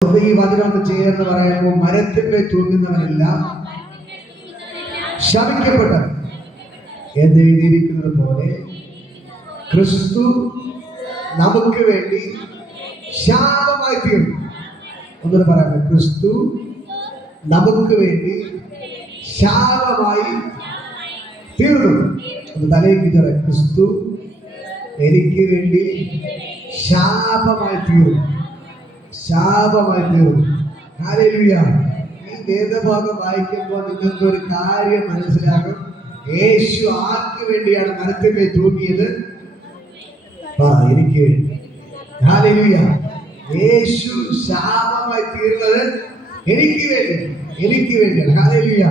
ഈ വചനം ചെയ്യുന്ന പറയുമ്പോൾ മരത്തിന്മേൽ തൂങ്ങുന്നവനെല്ലാം ശപിക്കപ്പെട്ടവൻ എന്ന് എഴുതിയിരിക്കുന്നത് പോലെ ക്രിസ്തു നമുക്ക് വേണ്ടി ശാപമായി തീർന്നു. ഒന്നുകൂടെ പറയാം, ക്രിസ്തു നമുക്ക് വേണ്ടി ശാപമായി തീർന്നു. ഒന്ന് തലയ്ക്ക് ചെറിയ ക്രിസ്തു എനിക്ക് വേണ്ടി ശാപമായി തീർന്നു. ശാപമായി തീർന്നു. ഹല്ലേലൂയ. ഈ വേദഭാഗം വായിക്കുമ്പോൾ നിങ്ങൾക്ക് ഒരു കാര്യം മനസ്സിലാകും. യേശു ആർക്ക് വേണ്ടിയാണ് മരത്തിന്മേൽ തൂങ്ങിയത്? എനിക്ക് വേണ്ടി. ഹല്ലേലൂയ. യേശു ശാപമായി തീർന്നത് എനിക്ക് വേണ്ടി, എനിക്ക് വേണ്ടിയാണ്. ഹല്ലേലൂയ.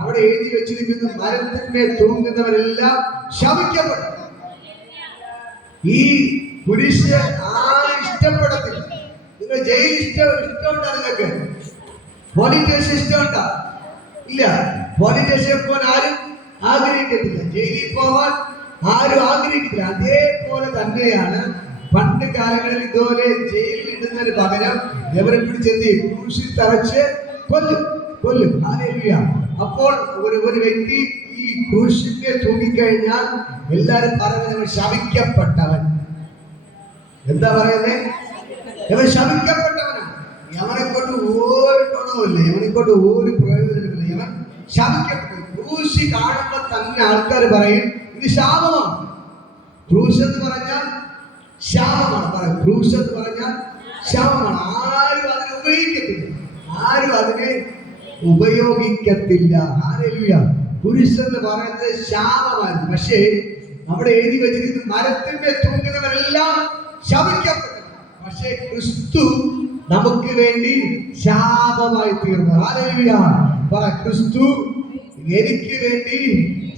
അവിടെ എഴുതി വെച്ചിരിക്കുന്നു, മരത്തിന്മേൽ തൂങ്ങുന്നവരെല്ലാം ശപിക്കപ്പെട്ടു. ഈ കുരിശ് ആരും ഇഷ്ടപ്പെടത്തില്ല. നിങ്ങൾ ജയിൽ ഇഷ്ടമുണ്ടോ? നിങ്ങൾക്ക് പോലീസ് സ്റ്റേഷൻ ഇഷ്ടമുണ്ടോ? ഇല്ല. പോലീസ് സ്റ്റേഷനിൽ പോകാൻ ആരും ആഗ്രഹിക്കത്തില്ല, ജയിലിൽ പോകാൻ ആരും ആഗ്രഹിക്കില്ല. അതേപോലെ തന്നെയാണ് പണ്ട് കാലങ്ങളിൽ ഇതുപോലെ ജയിലിൽ ഇടുന്നതിന് പകരം എവരെ പിടിച്ചെന്ത് ക്രൂശിൽ തറച്ച് കൊല്ലും. ഹല്ലേലൂയ. അപ്പോൾ ഒരു വ്യക്തി ഈ ക്രൂശിനെ തൂങ്ങിക്കഴിഞ്ഞാൽ എല്ലാരും പറയുന്നത് ശപിക്കപ്പെട്ടവൻ. എന്താ പറയുന്നേ? ഇവൻ ശപിക്കപ്പെട്ടവനാണ്. യവനെ കൊണ്ട് ഒരു ഗുണവുമില്ല, യവനെ കൊണ്ട് ഒരു പ്രയോജനമില്ല. ഇവൻ ശപിക്കപ്പെട്ടു. ക്രൂശി കാണുമ്പോൾ തന്നെ ആൾക്കാർ പറയും ഇത് ശാപമാണ്. ക്രൂശ് എന്ന് പറഞ്ഞാൽ ശാപമാണ്. പറയും ക്രൂശ് എന്ന് പറഞ്ഞാൽ ശാപമാണ്. ആരും അതിനെ ഉപയോഗിക്കത്തില്ല, ആരും അതിനെ ഉപയോഗിക്കത്തില്ല. ഹല്ലേലൂയ. കുരിശ് എന്ന് പറയുന്നത് ശാപമായിരുന്നു. പക്ഷേ അവിടെ എഴുതി വെച്ചിരിക്കുന്നത് മരത്തിന്മേൽ തൂങ്ങുന്നവരെല്ലാം ശപിക്കപ്പെട്ടു. പക്ഷേ ക്രിസ്തു നമുക്ക് വേണ്ടി ശാപമായി തീർന്നു. ഹല്ലേലൂയ. പറ, ക്രിസ്തു എനിക്ക് വേണ്ടി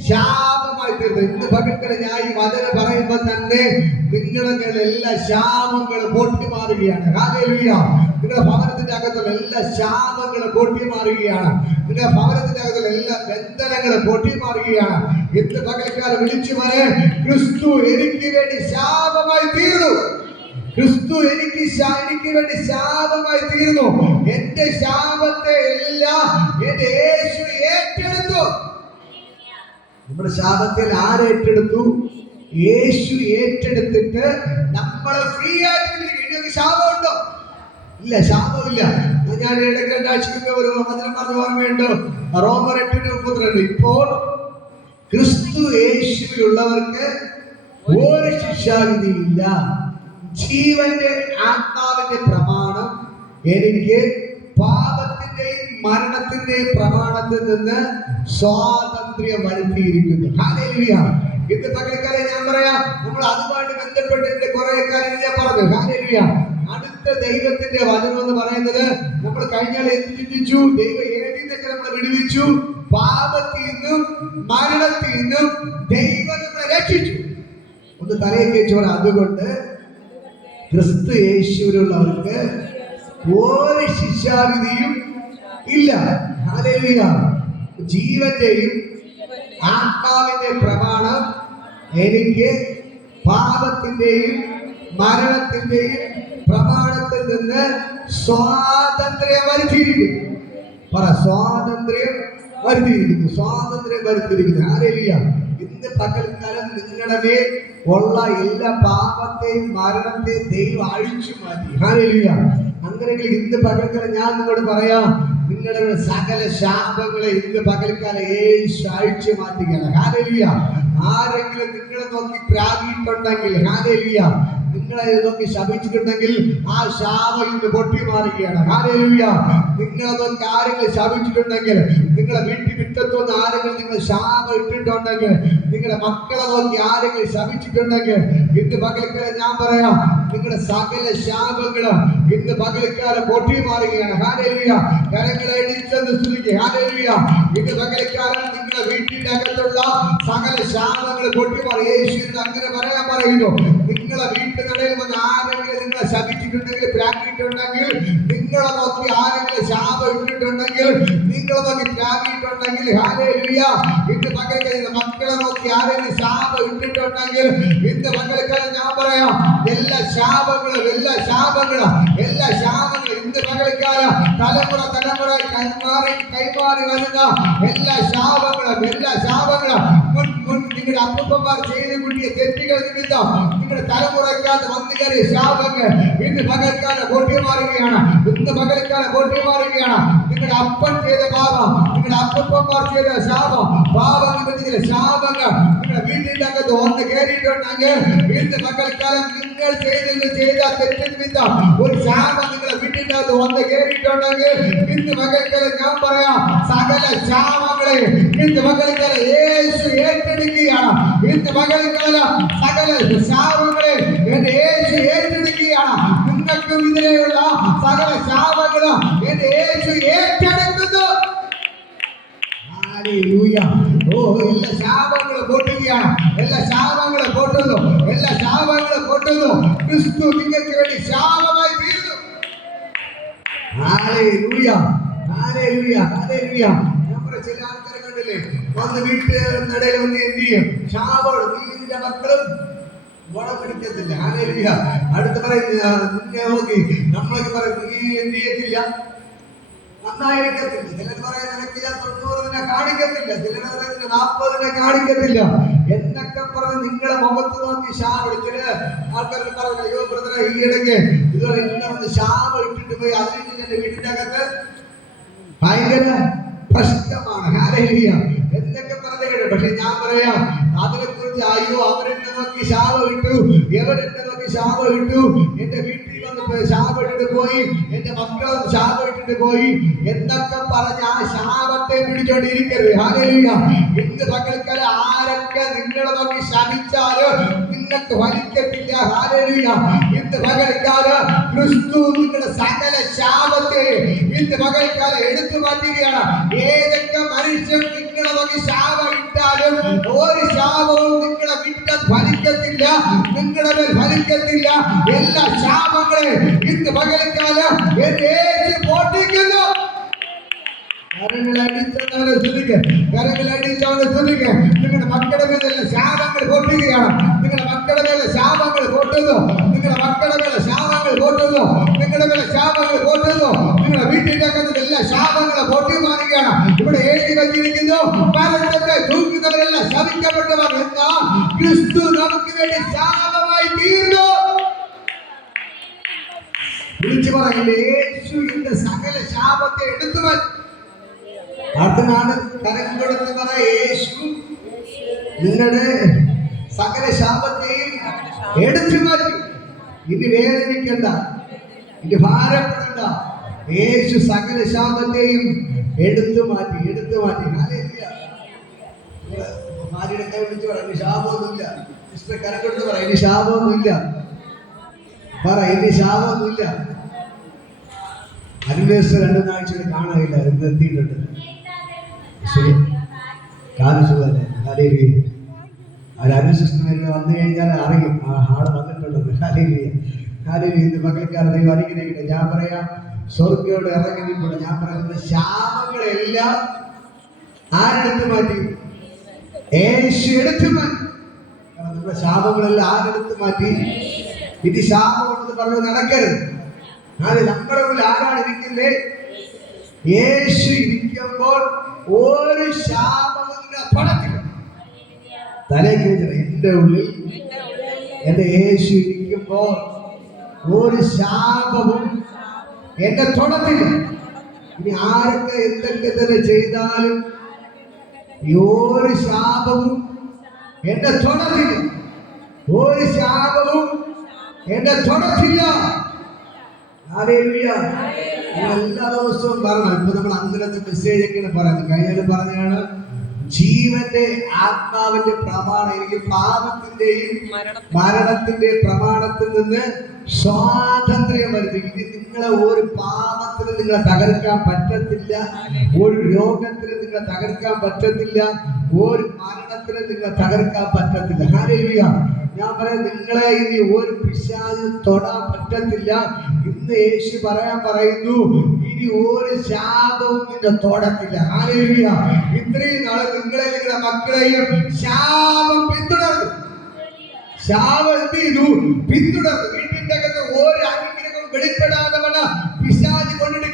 ശാപമായി തീർന്നു. ഇന്ന് പകൽക്കല ഞാൻ ഈ വചനം പറയുമ്പോൾ തന്നെ നിങ്ങളുടെ എല്ലാ ശാപങ്ങളും പൊട്ടി മാറുകയാണ്. ഹല്ലേലൂയ. നിങ്ങളുടെ ഭവനത്തിന്റെ അകത്തുള്ള എല്ലാ ശാപങ്ങളും പൊട്ടി മാറുകയാണ്. നിങ്ങളുടെ ഭവനത്തിന്റെ അകത്തുള്ള എല്ലാ ബന്ധനങ്ങളും പൊട്ടി മാറുകയാണ്. ഇന്ന് പകൽക്കാലം വിളിച്ചു പറയാൻ, ക്രിസ്തു എനിക്ക് വേണ്ടി ശാപമായി തീർന്നു. ക്രിസ്തു എനിക്ക് വേണ്ടി ശാപമായി തീർന്നു. എന്റെ ശാപത്തെ എല്ലാം എന്റെ യേശു ഏറ്റെടുത്തു. നമ്മുടെ ശാപത്തിൽ ആരേറ്റെടുത്തു? യേശു ഏറ്റെടുത്തിട്ട് നമ്മളെ ഫ്രീ ആയിട്ട്. ശാപമുണ്ടോ? ഇല്ല, ശാപമില്ല. ഞാൻ ഇടയ്ക്ക് ഒരു വചനം പറഞ്ഞു ഓർമ്മയുണ്ടോ? റോമർ 8:32. ഇപ്പോൾ ക്രിസ്തു യേശുവിലുള്ളവർക്ക് ഒരു ശിക്ഷാവിധിയില്ല. ജീവന്റെ ആത്മാവിന്റെ പ്രമാണം എനിക്ക് പാപത്തിന്റെയും മരണത്തിന്റെയും പ്രമാണത്തിൽ നിന്ന് സ്വാതന്ത്ര്യം വരുത്തിയിരിക്കുന്നു. ഹല്ലേലൂയ. ഇന്ന് പകൽക്കാലം ഞാൻ പറയാം, നമ്മൾ അതുമായിട്ട് ബന്ധപ്പെട്ടിട്ട് കുറെ കാര്യങ്ങൾ ഞാൻ പറഞ്ഞു. ഹല്ലേലൂയ. അടുത്ത ദൈവത്തിന്റെ വചനം എന്ന് പറയുന്നത് നമ്മൾ കഴിഞ്ഞാൽ എന്ത് ചിന്തിച്ചു? ദൈവം ഏതിൽ നിന്നൊക്കെ നമ്മളെ വിടുവിച്ചു? പാപത്തിൽ നിന്നും മരണത്തിൽ നിന്നും ദൈവം നമ്മളെ രക്ഷിച്ചു. ഒന്ന് തലയിൽ വെച്ചോളാം. അതുകൊണ്ട് ക്രിസ്തു യേശുവിലുള്ളവർക്ക് ഒരു ശിക്ഷാവിധിയും ഇല്ല. ഹല്ലേലൂയ. ജീവന്റെയും ആത്മാവിന്റെ പ്രമാണം എനിക്ക് പാപത്തിന്റെയും മരണത്തിന്റെയും പ്രമാണത്തിൽ നിന്ന് സ്വാതന്ത്ര്യം വരുത്തിയിരിക്കുന്നു. പറ, സ്വാതന്ത്ര്യം വരുത്തിയിരിക്കുന്നു. സ്വാതന്ത്ര്യം വരുത്തിയിരിക്കുന്നു. ഹല്ലേലൂയ. ഇന്ന് പകൽക്കാലം നിങ്ങളുടെ മേൽ ഉള്ള എല്ലാ പാപത്തെയും മരണത്തെയും ദൈവം അഴിച്ചു മാറ്റി. ഹല്ലേലൂയ. അങ്ങനെയെങ്കിൽ ഇന്ന് പകൽക്കാലം ഞാൻ നിങ്ങളോട് പറയാം, നിങ്ങളുടെ സകല ശാപങ്ങളെ ഇന്ന് പകൽക്കാലം യേശു അഴിച്ചു മാറ്റുകയാണ്. ഹല്ലേലൂയ. ആരെങ്കിലും നിങ്ങളെ നോക്കി പ്രാഗിയിട്ടുണ്ടെങ്കിൽ, ഹല്ലേലൂയ, നിങ്ങളെ നോക്കി ശപിച്ചിട്ടുണ്ടെങ്കിൽ ആ ശാപം ഇന്ന് പൊട്ടി മാറുകയാണ്. ഹല്ലേലൂയ. നിങ്ങളെ നോക്കി ആരെങ്കിലും ശപിച്ചിട്ടുണ്ടെങ്കിൽ, നിങ്ങളെ വീട്ടിൽ മുറ്റത്തുനിന്ന് ആരെങ്കിലും നിങ്ങൾ ശാപം ഇട്ടിട്ടുണ്ടെങ്കിൽ, നിങ്ങളുടെ മക്കളെ നോക്കി ആരെങ്കിലും ശപിച്ചിട്ടുണ്ടെങ്കിൽ, ഇന്ന് പകൽക്കാലം ഞാൻ പറയാം, നിങ്ങളുടെ സകല ശാപങ്ങളും ഇന്ന് പകൽക്കാലം പൊട്ടി മാറുകയാണ്. ഹല്ലേലൂയ. കരങ്ങളെ ഇടിച്ചെന്ന് സ്തുതിക്കുക. ഹല്ലേലൂയ. ഇന്ന് പകൽക്കാലം നിങ്ങളുടെ വീട്ടിന്റെ അകത്തുള്ള സകല ശാപങ്ങൾ പൊട്ടി മാറി. യേശു അങ്ങനെ പറയാൻ പറയുന്നു. നിങ്ങളെ വീട്ടിനിടയിൽ വന്ന് ആരെങ്കിലും നിങ്ങളെ ശപിച്ചിട്ടുണ്ടെങ്കിൽ, പ്രാഗിയിട്ടുണ്ടെങ്കിൽ, നിങ്ങളെ നോക്കി ആരെങ്കിലും ശാപം ഇട്ടിട്ടുണ്ടെങ്കിൽ, നിങ്ങളെ നോക്കി പ്രാഗിയിട്ടുണ്ടെങ്കിൽ, ഹല്ലേലൂയ, ഇന്ന് പകൽക്കാലം മക്കളെ നോക്കി ആരെങ്കിലും ശാപം ഇട്ടിട്ടുണ്ടെങ്കിൽ, ഇന്ന് പകൽക്കാലം ഞാൻ പറയാം, എല്ലാ ശാപങ്ങളും ഇന്ന് പകൽ പകൽക്കാലം തലമുറ കൈമാറി വരുന്ന എല്ലാ ശാപങ്ങളും മുൻ നിങ്ങളുടെ അപ്പൂപ്പന്മാർ ചെയ്തു കൂട്ടിയ തെറ്റുകൾ നിമിത്തം നിങ്ങളുടെ തലമുറയ്ക്കകത്ത് വന്നു കയറിയ ശാപങ്ങൾ ഇന്ന് പകൽക്കാലം പൊട്ടിമാറുകയാണ്. നിങ്ങളുടെ അപ്പൻ ചെയ്ത പാപം, നിങ്ങളുടെ അപ്പൂപ്പന്മാർ ചെയ്ത പാപം നിമിത്തത്തിലെ ശാപങ്ങൾ നിങ്ങളുടെ വീട്ടിന്റെ അകത്ത് വന്ന് കയറിയിട്ടുണ്ടെങ്കിൽ ഇന്ന് പകൽക്കാലം നിങ്ങൾ ചെയ്ത തെറ്റ് നിമിത്തം ഒരു ശാപം നിങ്ങളുടെ വീട്ടിന്റെ അകത്ത് വന്ന് കയറിയിട്ടുണ്ടെങ്കിൽ ഇന്ന് പകൽക്കാലം ഞാൻ പറയാം, സകല ശാപങ്ങളെ ഇന്ന് പകൽക്കാലം യേശു ഏറ്റെടുക്കുകയാണ്. ഇന്ന് പകൽക്കാലം സകല ശാപങ്ങളെ എന്റെ യേശു ഏറ്റെടുക്കുകയാണ്. നിങ്ങൾക്കും ഇതിലെയുള്ള സകല ശാപങ്ങളും എന്റെ യേശു ഏറ്റെടുക്കുന്നു. ഹല്ലേലൂയ. എല്ലാ ശാപങ്ങളും പൊട്ടുകയാണ്. എല്ലാ ശാപങ്ങളും പൊട്ടുന്നു. ക്രിസ്തു നിങ്ങൾക്ക് വേണ്ടി ശാപമായി തീർന്നു. ഹല്ലേലൂയ. നമ്മുടെ ചില ആൾക്കാരെ കണ്ടില്ലേ, വന്ന് വീട്ടിനിടയിൽ വന്ന് എന്ത് ചെയ്യും? ശാപം. നിന്റെ മക്കളും ഗുണം പിടിക്കത്തില്ല. ഹല്ലേലൂയ. അടുത്ത് പറയുന്ന നിന്നെ നോക്കി നമ്മളൊക്കെ പറയും, നീ എന്ത് ചെയ്യത്തില്ല, നന്നായിരിക്കത്തില്ല. ചിലർ പറയാൻ നിനക്ക് ഞാൻ 90 കാണിക്കത്തില്ല, ചിലർ പറയുന്നത് 40 കാണിക്കത്തില്ല എന്നൊക്കെ പറഞ്ഞ് നിങ്ങളെ മുഖത്ത് നോക്കി ശാപം. ചില ആൾക്കാർ പറഞ്ഞു, അയ്യോ ബ്രദറെ, ഈ ഇടയ്ക്ക് ഇതുപോലെ എന്നെ വന്ന് ശാപം ഇട്ടിട്ട് പോയി, അതിൽ എന്റെ വീടിന്റെ അകത്ത് ഭയങ്കര പ്രശ്നമാണ്. ഹല്ലേലൂയ എന്നൊക്കെ പറഞ്ഞു കേട്ടു. പക്ഷെ ഞാൻ പറയാം, അതിനെ കുറിച്ച് അയ്യോ അവരെന്നെ നോക്കി ശാപം ഇട്ടു, എവരെന്നെ നോക്കി ശാപം ഇട്ടു, എന്റെ വീട്ടിൽ വന്ന് ശാപം ഇട്ടിട്ട് പോയി, എന്റെ മക്കളും ശാപം ഇട്ടിട്ട് പോയി എന്നൊക്കെ പറഞ്ഞ് ആ ശാപത്തെ പിടിച്ചോണ്ടിരിക്കരുത്. ഹല്ലേലൂയ. ഇന്ന് പകൽക്കാലം ആരൊക്കെ നിങ്ങളെ നോക്കി ശപിച്ചാലും നിങ്ങൾക്ക് ഫലിക്കത്തില്ല. ഹല്ലേലൂയ. ഇന്ന് പകൽക്കാലം ക്രിസ്തു നിങ്ങളുടെ സകല ശാപത്തെ ഇന്ന് പകൽക്കാലം എടുത്തു മാറ്റുകയാണ്. ഏതൊക്കെ മനുഷ്യൻ നിങ്ങളെ നോക്കി ശാപം ഇട്ടാലും ഒരു ശാപവും നിങ്ങളെ വീട്ടിൽ ഫലിക്കത്തില്ല, നിങ്ങളുടെ മേൽ ഫലിക്കത്തില്ല. എല്ലാ ശാപങ്ങളെ ഇന്ന് പകൽക്കാലം യേശു പൊട്ടിക്കുന്നു. കരങ്ങളടിച്ചവനെ സ്തുതിക്ക്. നിങ്ങളുടെ മക്കളുടെ മേലുള്ള ശാപങ്ങൾ പൊട്ടുകയാണ്. നിങ്ങളുടെ മക്കളുടെ മേലെ ശാപങ്ങൾ പൊട്ടുന്നു. നിങ്ങളുടെ വീട്ടിന്റെ അകത്ത് എല്ലാ ശാപങ്ങളും പൊട്ടി മാറുകയാണ്. ഇവിടെ എഴുതി വച്ചിരിക്കുന്നു, മരണത്തെ തൂക്കുന്നവരെല്ലാം ശപിക്കപ്പെട്ടവർ എന്നാ ക്രിസ്തു നമുക്ക് വേണ്ടി ശാപമായി തീർന്നു. വിളിച്ചു പറയില്ല, യേശു ഇന്ന് സകല ശാപത്തെ എടുത്തു മാറ്റി. അടുത്തനാണ് കരം കൊടുത്ത് പറ, യേശു നിങ്ങളുടെ സകല ശാപത്തെയും എടുത്തു മാറ്റി. ഇനി വേദനിക്കണ്ട, ഇനി ഭാരപ്പെടണ്ട. യേശു സകല ശാപത്തെയും എടുത്തു മാറ്റി. ഭാര്യയുടെ കൈ വിളിച്ച് പറ, ഇനി ശാപമൊന്നുമില്ല. സിസ്റ്റർ കരം കൊടുത്ത് പറ, ഇനി ശാപമൊന്നുമില്ല. ഇനി ശാപമൊന്നുമില്ല. അന്വേഷണം 2 ആഴ്ച കാണാനില്ല, എന്ത് എത്തിയിട്ടുണ്ട്. ശരി, കാലസുഖല്ലേ. അന്വേഷണം വന്നു കഴിഞ്ഞാൽ അറിയും ആ ആള് വന്നിട്ടുള്ളത്. ഇന്ന് പകൽക്കാലം ദൈവം അനുഗ്രഹിക്കട്ടെ. ഞാൻ പറയാം, സ്വർഗ്ഗയോട് ഇറങ്ങി നിൽക്കണം. ഞാൻ പറയുന്നത് ശാപങ്ങളെല്ലാം ആരെടുത്ത് മാറ്റി? യേശു എടുത്തു മാറ്റി. നമ്മുടെ ശാപങ്ങളെല്ലാം ആരെടുത്ത് മാറ്റി? ഇനി ശാപമെന്ന് പറഞ്ഞ് നടക്കരുത്. നമ്മുടെ ഉള്ളിൽ ആരാണ് ഇരിക്കുന്നത്? യേശു ഇരിക്കുമ്പോൾ ഒരു ശാപവും പടത്തില്ല. തലേക്ക് എന്റെ ഉള്ളിൽ എന്റെ യേശു ഇരിക്കുമ്പോൾ ഒരു ശാപവും എന്നെ തൊടത്തില്ല. ഇനി ആരൊക്കെ എന്തൊക്കെ തന്നെ ചെയ്താലും ഒരു ശാപവും എന്നെ തൊടത്തില്ല. ഒരു ശാപവും എന്നെ തൊടത്തില്ല. ഹല്ലേലൂയ. എല്ലാ ദിവസവും പറഞ്ഞു. ഇപ്പൊ നമ്മൾ അങ്ങനത്തെ മെസ്സേജ് ഒക്കെയാണ് പറയുന്നത്. കഴിഞ്ഞാൽ പറഞ്ഞാണ്, ജീവന്റെ ആത്മാവിന്റെ പ്രമാണം. എനിക്ക് പാപത്തിന്റെയും മരണത്തിന്റെ പ്രമാണത്തിൽ നിന്ന് സ്വാതന്ത്ര്യം വരുത്തി. ഇനി നിങ്ങളെ ഒരു പാപത്തിന് നിങ്ങളെ തകർക്കാൻ പറ്റത്തില്ല, ഒരു രോഗത്തിന് നിങ്ങളെ തകർക്കാൻ പറ്റത്തില്ല, ഒരു മരണത്തിന് നിങ്ങളെ തകർക്കാൻ പറ്റത്തില്ല. ഹല്ലേലൂയ. ഞാൻ പറയാം, നിങ്ങളെ ഇനി ഒരു പിശാചിനും തൊടാൻ പറ്റത്തില്ല. ഇന്ന് യേശു പറയാൻ പറയുന്നു, ഇനി ഒരു ശാപവും നിന്നെ തൊടത്തില്ല. ഹല്ലേലൂയ. ഇത്രയും നാളെ നിങ്ങളെ നിങ്ങളുടെ മക്കളെയും ശാപം പിന്തുടർന്നു. ശാപം എന്ത് ചെയ്തു? പിന്തുടർന്നു. വീട്ടിന്റെ അകത്ത് ഒരു അനുഗ്രഹം വെളിപ്പെടാതെ പിശാച് കൊണ്ടിട്ട്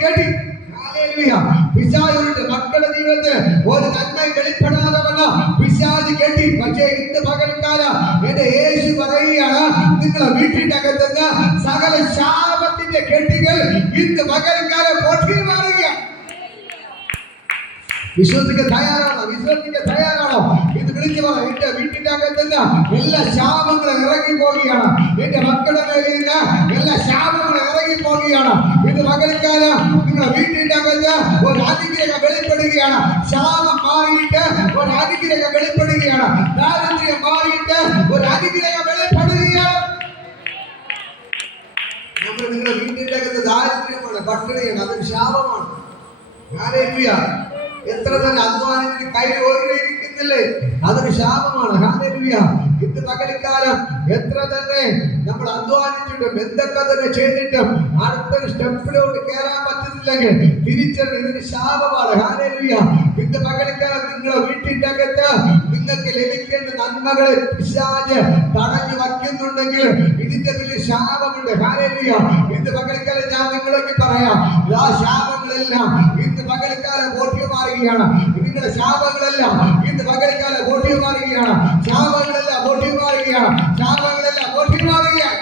പിശാചിന്റെ മക്കളുടെ ജീവിതത്തിൽ ഒരു നന്മ വെളിപ്പെടാതെ വന്ന പിശാച് കെട്ടി. പക്ഷേ ഇന്ന് പകൽക്കാലം എന്റെ യേശു പറയുകയാണ്, നിങ്ങളെ വീട്ടിന്റെ അകത്തുനിന്ന് സകല ശാപത്തിന്റെ കെട്ടികൾ ഇന്ന് പകൽക്കാലം പൊട്ടി മാറുകയാണ്. വിശ്വസിക്കാൻ തയ്യാറാണോ? വിശ്വസിക്കാൻ തയ്യാറാണോ? ഇത് വിളിച്ചു പറ. എന്റെ വീട്ടിന്റെ അകത്തുനിന്ന് എല്ലാ ശാപങ്ങളും ഇറങ്ങി പോവുകയാണ്. എന്റെ മക്കളുടെ മേലിൽ നിന്ന് എല്ലാ ശാപങ്ങളും ഇറങ്ങി പോവുകയാണ്. ഇത് പകൽക്കാലം നിങ്ങളുടെ വീട്ടിന്റെ അകത്ത് ഒരു അനുഗ്രഹം വെളിപ്പെടുകയാണ്. ശാപം മാറിയിട്ട് ഒരു അനുഗ്രഹം വെളിപ്പെടുകയാണ്. ദാരിദ്ര്യം മാറിയിട്ട് ഒരു അനുഗ്രഹം വെളിപ്പെടുകയാണ്. നമ്മൾ നിങ്ങളുടെ വീട്ടിന്റെ അകത്ത് ദാരിദ്ര്യമാണ്, പട്ടിണിയാണ്, അതൊരു ശാപമാണ്. ഹല്ലേലൂയ. എത്ര തന്നെ അധ്വാനത്തിന് കൈ ഓടിയിരിക്കുന്നില്ലേ, അതൊരു ശാപമാണ്. ഹല്ലേലൂയ. ഇന്ന് പകൽക്കാലം എത്ര തന്നെ നമ്മൾ അധ്വാനിച്ചിട്ടും എന്തൊക്കെ തന്നെ ചെയ്തിട്ടും അടുത്തൊരു സ്റ്റെപ്പിലോട്ട് കയറാൻ പറ്റുന്നില്ലെങ്കിൽ തിരിച്ചറിഞ്ഞ് ഇതൊരു ശാപമാണ്. ഹല്ലേലൂയ. ഇന്ന് പകൽക്കാലം നിങ്ങളുടെ വീട്ടിന്റെ അകത്ത് നിങ്ങൾക്ക് ലഭിക്കേണ്ട നന്മകളെ പിശാച് തടഞ്ഞു വയ്ക്കുന്നുണ്ടെങ്കിൽ ഇതിന്റെ വലിയ ശാപമുണ്ട്. ഹല്ലേലൂയ. ഇന്ന് പകൽക്കാലം ഞാൻ നിങ്ങൾക്ക് പറയാം, ആ ശാപങ്ങളെല്ലാം ഇന്ന് പകൽക്കാലം ബോധ്യമാറുകയാണ്. നിങ്ങളുടെ ശാപങ്ങളെല്ലാം ഇന്ന് പകൽക്കാലം ബോധ്യമാറുകയാണ്. ശാപങ്ങളെല്ലാം ബോധ്യമാറുകയാണ്. ശാപങ്ങളെല്ലാം ബോധ്യമാറുകയാണ്.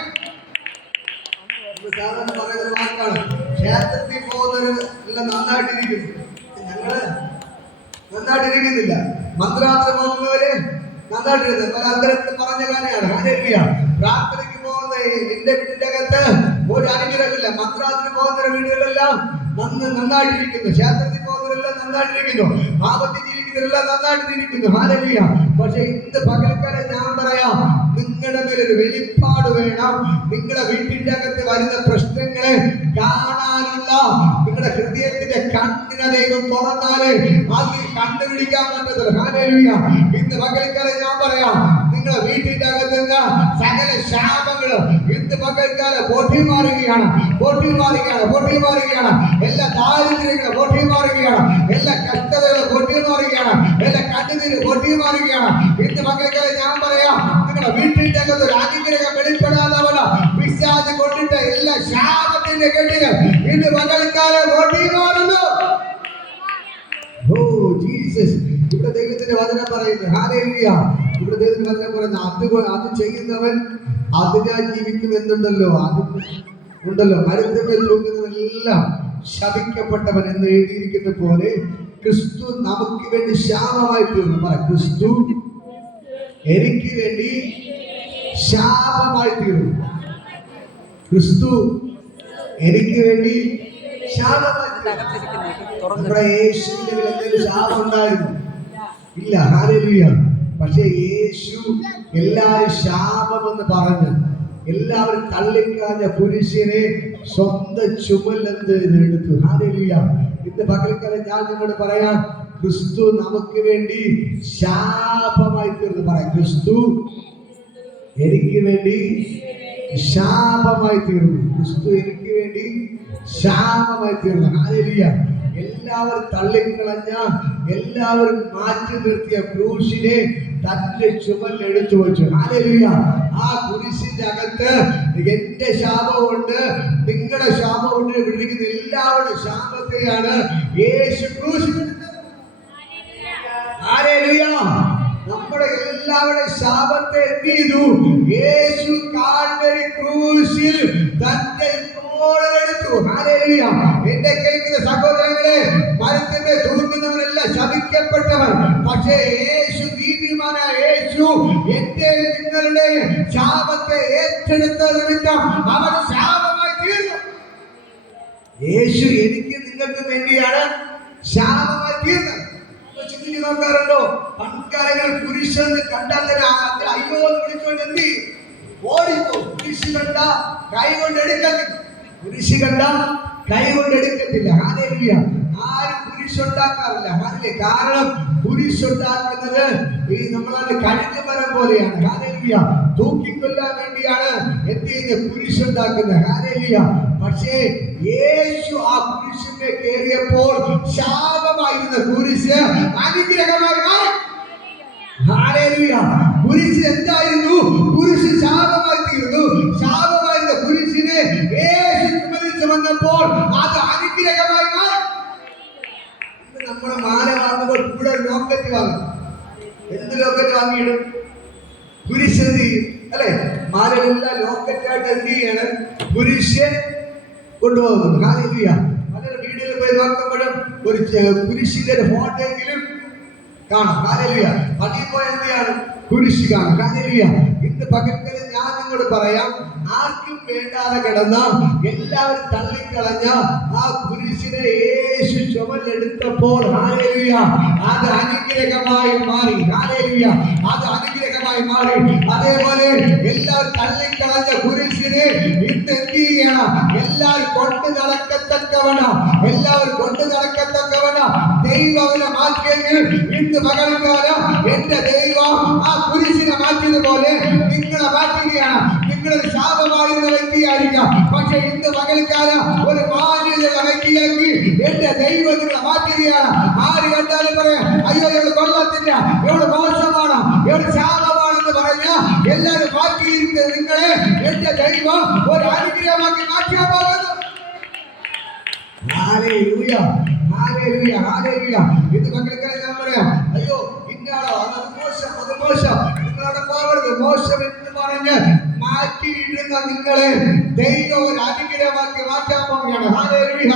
സാധാരണ പറയുന്ന വാക്കാണ്, ക്ഷേത്രത്തിൽ പോകുന്നവര് എല്ലാം നന്നായിട്ടിരിക്കുന്നു. ഞങ്ങള് നന്നായിട്ടിരിക്കുന്നില്ല. മന്ത്രാന്തരം പോകുന്നവര് നന്നായിട്ടിരുന്നത് പല അന്തരത്തിൽ പറഞ്ഞ കാര്യമാണ്. ഹല്ലേലൂയ. പ്രാർത്ഥനയ്ക്ക് പോകുന്ന എന്റെ വീടിന്റെ അകത്ത് ഒരു അനുഗ്രഹമില്ല. മന്ത്രാന്തരം പോകുന്ന വീടുകളെല്ലാം നന്നായിട്ടിരിക്കുന്നു. ക്ഷേത്രത്തിൽ പോകുന്നവരെല്ലാം നന്നായിട്ടിരിക്കുന്നു. പാപത്തിൽ ജീവിക്കുന്നവരെല്ലാം നന്നായിട്ടിരിക്കുന്നു. ഹല്ലേലൂയ. പക്ഷെ ഇന്ന് പകൽക്കാലം ഞാൻ പറയാം, നിങ്ങളുടെ മേലൊരു വെളിപ്പാട് വേണം. നിങ്ങളുടെ വീട്ടിന്റെ അകത്ത് വരുന്ന പ്രശ്നങ്ങളെ കാണാനുള്ള നിങ്ങളുടെ ഹൃദയത്തിന്റെ കണ്ണിനെ ദൈവം തുറന്നാലേ അത് കണ്ടുപിടിക്കാൻ പറ്റത്തുള്ളൂ. ഹല്ലേലൂയ. ഇന്ന് പകൽക്കാലം ഞാൻ പറയാം, നിങ്ങളുടെ വീട്ടിന്റെ അകത്ത് നിന്ന് സകല ശാപങ്ങളും ഇന്ന് പകൽക്കാലം ബോധ്യമാറുകയാണ്. എല്ലാ ദാരിദ്ര്യങ്ങളും ബോധ്യമാറുകയാണ്. എല്ലാ കഷ്ടതകളും ബോധ്യമാറുകയാണ്. എല്ലാ കണ്ണുനീര് ബോധ്യമാറുകയാണ്. ഇന്ന് പകൽക്കാലം ഞാൻ പറയാം, നിങ്ങളുടെ വീട്ടിന്റെ അകത്ത് ഒരു അനുഗ്രഹം വെളിപ്പെടാതവന പിശാച് കൊണ്ടിട്ട് എല്ലാ ശാപത്തിന്റെ കെട്ടുകൾ ഇന്ന് പകൽക്കാലം ബോധ്യമാറുന്നു. Oh Jesus. ഇവിടെ ദൈവത്തിന്റെ വചനം പറയുന്നു. ഹല്ലേലൂയ. ഇവിടെ ദൈവത്തിന്റെ വചനം പറയുന്നു, അത് ചെയ്യുന്നവൻ അതിനായി ജീവിക്കുമെന്നുണ്ടല്ലോ. അത് ഉണ്ടല്ലോ, മരുന്നുകൾ തൂങ്ങുന്നവരെല്ലാം ശപിക്കപ്പെട്ടവൻ എന്ന് എഴുതിയിരിക്കുന്ന പോലെ ക്രിസ്തു നമുക്ക് വേണ്ടി ശാപമായി തീർന്നു. പറ, ക്രിസ്തു എനിക്ക് വേണ്ടി ശാപമായി തീർന്നു. ക്രിസ്തു എനിക്ക് വേണ്ടി ശാപമായി തീർന്നു. നമ്മുടെ യേശുവിന്റെ എന്തെങ്കിലും ശാപം ഉണ്ടായിരുന്നു? ഇല്ല. ഹല്ലേലൂയ. പക്ഷെ യേശു എല്ലാവരും ശാപമെന്ന് പറഞ്ഞ് എല്ലാവരും തള്ളിക്കളഞ്ഞ കുരിശിനെ സ്വന്തം ചുമലെന്ന് എടുത്തു. ഹല്ലേലൂയ. ഇന്ന് പകൽക്കാലം ഞാൻ നിങ്ങളോട് പറയാം, ക്രിസ്തു നമുക്ക് വേണ്ടി ശാപമായി തീർന്നു. പറയാം, ക്രിസ്തു എനിക്ക് വേണ്ടി ശാപമായി തീർന്നു. ക്രിസ്തു എനിക്ക് വേണ്ടി ശാപമായി തീർന്നു. ഹല്ലേലൂയ. എല്ലാവരും തള്ളിക്കളഞ്ഞ, എല്ലാവരും മാറ്റി നിർത്തിയ ക്രൂശിനെ തന്റെ ചുമൽ എടുത്തു വെച്ചു. ഹല്ലേലൂയ. ആ കുരിശിന്റെ അകത്ത് എന്റെ ശാപമുണ്ട്, നിങ്ങളുടെ ശാപമുണ്ട്. വിളിക്കുന്ന എല്ലാവരുടെ ശാപത്തെയാണ് യേശു ക്രൂശിൽ എടുത്തത്. ഹല്ലേലൂയ. നമ്മുടെ എല്ലാവരുടെ ശാപത്തെ എന്ത് ചെയ്തു? യേശു കാൽവരി ക്രൂശിൽ തന്റെ എടുത്തു. ഹല്ലേലൂയ. എന്നെ കേൾക്കുന്ന സഹോദരങ്ങളെ, മരത്തിന്റെ തൂങ്ങുന്നവരെല്ലാം ശപിക്കപ്പെട്ടവർ. പക്ഷേ യേശു, നീതിമാനായ യേശു എന്റെ നിങ്ങളുടെ ശാപത്തെ ഏറ്റെടുത്ത നിമിത്തം അവൻ ശാപമായി തീർന്നു. യേശു എനിക്ക് നിങ്ങൾക്ക് വേണ്ടിയാണ് ശാപമായി തീർന്നത്. ചിന്തിച്ചു നോക്കാറുണ്ടോ? പൺകാലങ്ങൾ പുരുഷന് കണ്ടാൽ അയ്യോ എന്ന് വിളിച്ചുകൊണ്ട് എന്ത് ചെയ്യും? ഓടിപ്പോ. കുരിശ് കണ്ട കൈ കൊണ്ട് എടുക്കത്തില്ല. കുരിശ് കണ്ട കൈ കൊണ്ട് എടുക്കത്തില്ല. ഹല്ലേലൂയ. ആരും കുരിശുണ്ടാക്കാറില്ല. ഹല്ലേലൂയ. കാരണം കുരിശുണ്ടാക്കുന്നത് ഈ നമ്മളെ കഴുക് മരം പോലെയാണ്. ഹല്ലേലൂയ. തൂക്കിക്കൊല്ലാൻ വേണ്ടിയാണ് എന്ത് ചെയ്യുന്നത്? കുരിശുണ്ടാക്കുന്നത്. ഹല്ലേലൂയ. പക്ഷേ യേശു ആ കുരിശിനെ കയറിയപ്പോൾ ശാപമായിരുന്ന കുരിശ് അനുഗ്രഹമായി മാറി. ഹല്ലേലൂയ. കുരിശ് എന്തായിരുന്നു? കുരിശ് ശാപമായി തീർന്നു. ശാപമായിരുന്ന കുരിശിനെ യേശു ചുമലിച്ചു വന്നപ്പോൾ അത് അനുഗ്രഹമായി മാറി. നമ്മൾ മാല വാങ്ങുമ്പോൾ കൂടെ ലോക്കറ്റ് വാങ്ങും. എന്ത് ലോക്കറ്റ് വാങ്ങിയിടും? കുരിശ് അല്ലെ? മാലകളെല്ലാം ലോക്കറ്റായിട്ട് എന്ത് ചെയ്യാണ്? കുരിശ് കൊണ്ടുപോകുന്നു. ഹല്ലേലൂയ. പലരുടെ വീടുകളിൽ പോയി നോക്കുമ്പോഴും ഒരു കുരിശിന്റെ ഫോട്ടോയെങ്കിലും കാണാം. ഹല്ലേലൂയ. പള്ളിയിൽ പോയി എന്ത് ചെയ്യാണ്? കുരിശ് കാണും. ഹല്ലേലൂയ. ഇന്ന് പകൽക്കാലം ഞാൻ നിങ്ങളോട് പറയാം, ആർക്കും വേണ്ടാതെ കിടന്ന, എല്ലാവരും തള്ളിക്കളഞ്ഞ ആ കുരിശിനെ യേശു ചുമലെടുത്തപ്പോൾ ഹല്ലേലൂയ, അത് അനുഗ്രഹമായി മാറി. ഹല്ലേലൂയ. അത് അനുഗ്രഹമായി മാറി. അതേപോലെ എല്ലാവരും തള്ളിക്കളഞ്ഞ കുരിശിനെ ഇന്ന് എന്ത് ചെയ്യണം? എല്ലാവരും കൊണ്ട് നടക്കത്തക്കവണ്ണം ദൈവം അവനെ മാറ്റിയെങ്കിൽ ഇന്ന് പകൽക്കാലം എന്റെ ദൈവം ആ കുരിശിനെ മാറ്റിയതുപോലെ നിങ്ങളെ മാറ്റുകയാണ്. നിങ്ങളൊരു ശാപമായിരുന്ന വ്യക്തിയായിരിക്കാം, പക്ഷെ ഇന്ന് പകൽക്കാലം ഒരു മാന്യതയുള്ള വ്യക്തിയാക്കി എന്റെ ദൈവം നിങ്ങളെ മാറ്റുകയാണ്. ആര് കണ്ടാലും പറയാം, അയ്യോ ഇവള് കൊള്ളത്തില്ല, ഇവള് മോശമാണ്, ഇവള് ശാപമാണെന്ന് പറഞ്ഞ എല്ലാവരും മാറ്റിയിരിക്കുന്നത് നിങ്ങളെ എന്റെ ദൈവം ഒരു അനുഗ്രഹമാക്കി മാറ്റാൻ പോകുന്നു. ഹല്ലേലൂയ, ഹല്ലേലൂയ, ഹല്ലേലൂയ. ഇത് പകൽക്കാലം ഞാൻ പറയാം, അയ്യോ ഇന്നാളോ അത് മോശം, നിങ്ങളവിടെ പോകരുത്, മോശം എന്ന് പറഞ്ഞ് മാറ്റിയിടുന്ന നിങ്ങളെ ദൈവം ഒരു അനുഗ്രഹമാക്കി മാറ്റാൻ പോവുകയാണ്. ഹല്ലേലൂയ.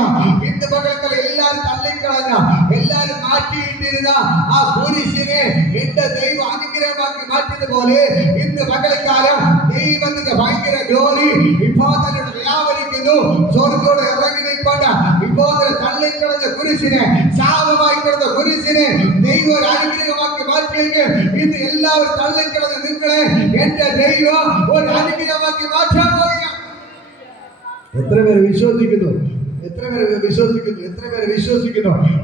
ഇന്ന് പകൽക്കാലം എല്ലാവരും തള്ളിക്കളഞ്ഞ, എല്ലാവരും മാറ്റിയിട്ടിരുന്ന ആ കുരിശിനെ എന്റെ ദൈവം അനുഗ്രഹമാക്കി മാറ്റിയതുപോലെ ഇന്ന് പകൽക്കാലം ദൈവത്തിന്റെ ഭയങ്കര ഗ്ലോറി ഇപ്പോൾ തന്നെ വ്യാപരിക്കുന്നു. സ്വർഗ്ഗത്തോട് ഇറങ്ങി നിൽക്കേണ്ട ഇപ്പോൾ തള്ളിക്കളഞ്ഞ കുരിശിനെ, ശാപമായി കിടന്ന കുരിശിനെ ദൈവം ഒരു അനുഗ്രഹമാക്കി മാറ്റിയെങ്കിൽ ഇന്ന് എല്ലാവരും തള്ളിക്കളഞ്ഞ നിങ്ങളെ എന്റെ ദൈവം ഒരു അനുഗ്രഹമാക്കി മാറ്റാൻ പോവുകയാണ്. എത്ര പേര് വിശ്വസിക്കുന്നു?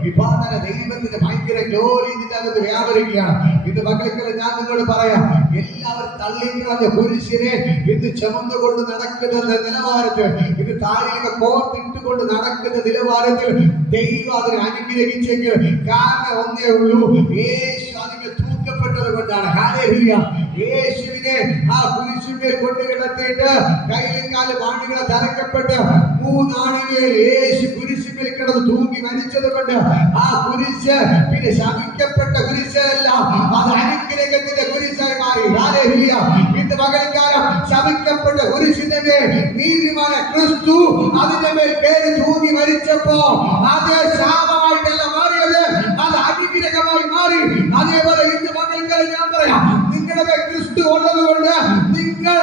വിഭാഗന ദൈവത്തിന്റെ ഭയങ്കര ഗ്ലോറി ഇതിന്റെ അകത്ത് വ്യാപരിക്കുകയാണ്. ഇന്ന് മക്കൾക്കെല്ലാം ഞാൻ നിങ്ങളോട് പറയാം, എല്ലാവരും തള്ളിക്കളഞ്ഞ കുരിശിനെ ഇന്ന് ചുമന്നുകൊണ്ട് നടക്കുന്ന നിലവാരത്തിൽ, ഇത് താഴെയൊക്കെ കോർത്തിട്ടുകൊണ്ട് നടക്കുന്ന നിലവാരത്തിൽ ദൈവം അതിനെ അനുഗ്രഹിച്ചെങ്കിൽ കാരണം ഒന്നേ ഉള്ളൂ, യേശു അതിന് തൂക്കപ്പെട്ടത് കൊണ്ടാണ്. ഹല്ലേലൂയ. യേശുവിനെ ആ കുരിശിന്മേൽ കൊണ്ട് കിടത്തിയിട്ട് കയ്യിലും കാലും ആണികളെ തറക്കപ്പെട്ട് 3 ആണികൾ യേശു കുരിശിന്മേൽ കിടന്ന് തൂങ്ങി മരിച്ചത് കൊണ്ട് ആ കുരിശ് പിന്നെ ശപിക്കപ്പെട്ട കുരിശല്ല, അത് അനുഗ്രഹത്തിന്റെ കുരിശായി മാറി. ഹല്ലേലൂയ. ഇന്ന് പകൽക്കാലം ശപിക്കപ്പെട്ട കുരിശിന്റെ മേൽ നീതിമാന ക്രിസ്തു അതിന്റെ മേൽ പേര് തൂങ്ങി മരിച്ചപ്പോ അത് ശാപമായിട്ടല്ല മാറിയത്, അത് അനുഗ്രഹമായി മാറി. അതേപോലെ ഇന്ന് പകൽക്കാലം ഞാൻ പറയാം, നിങ്ങളുടെ ക്രിസ്തു ഉള്ളത് കൊണ്ട് നിങ്ങൾ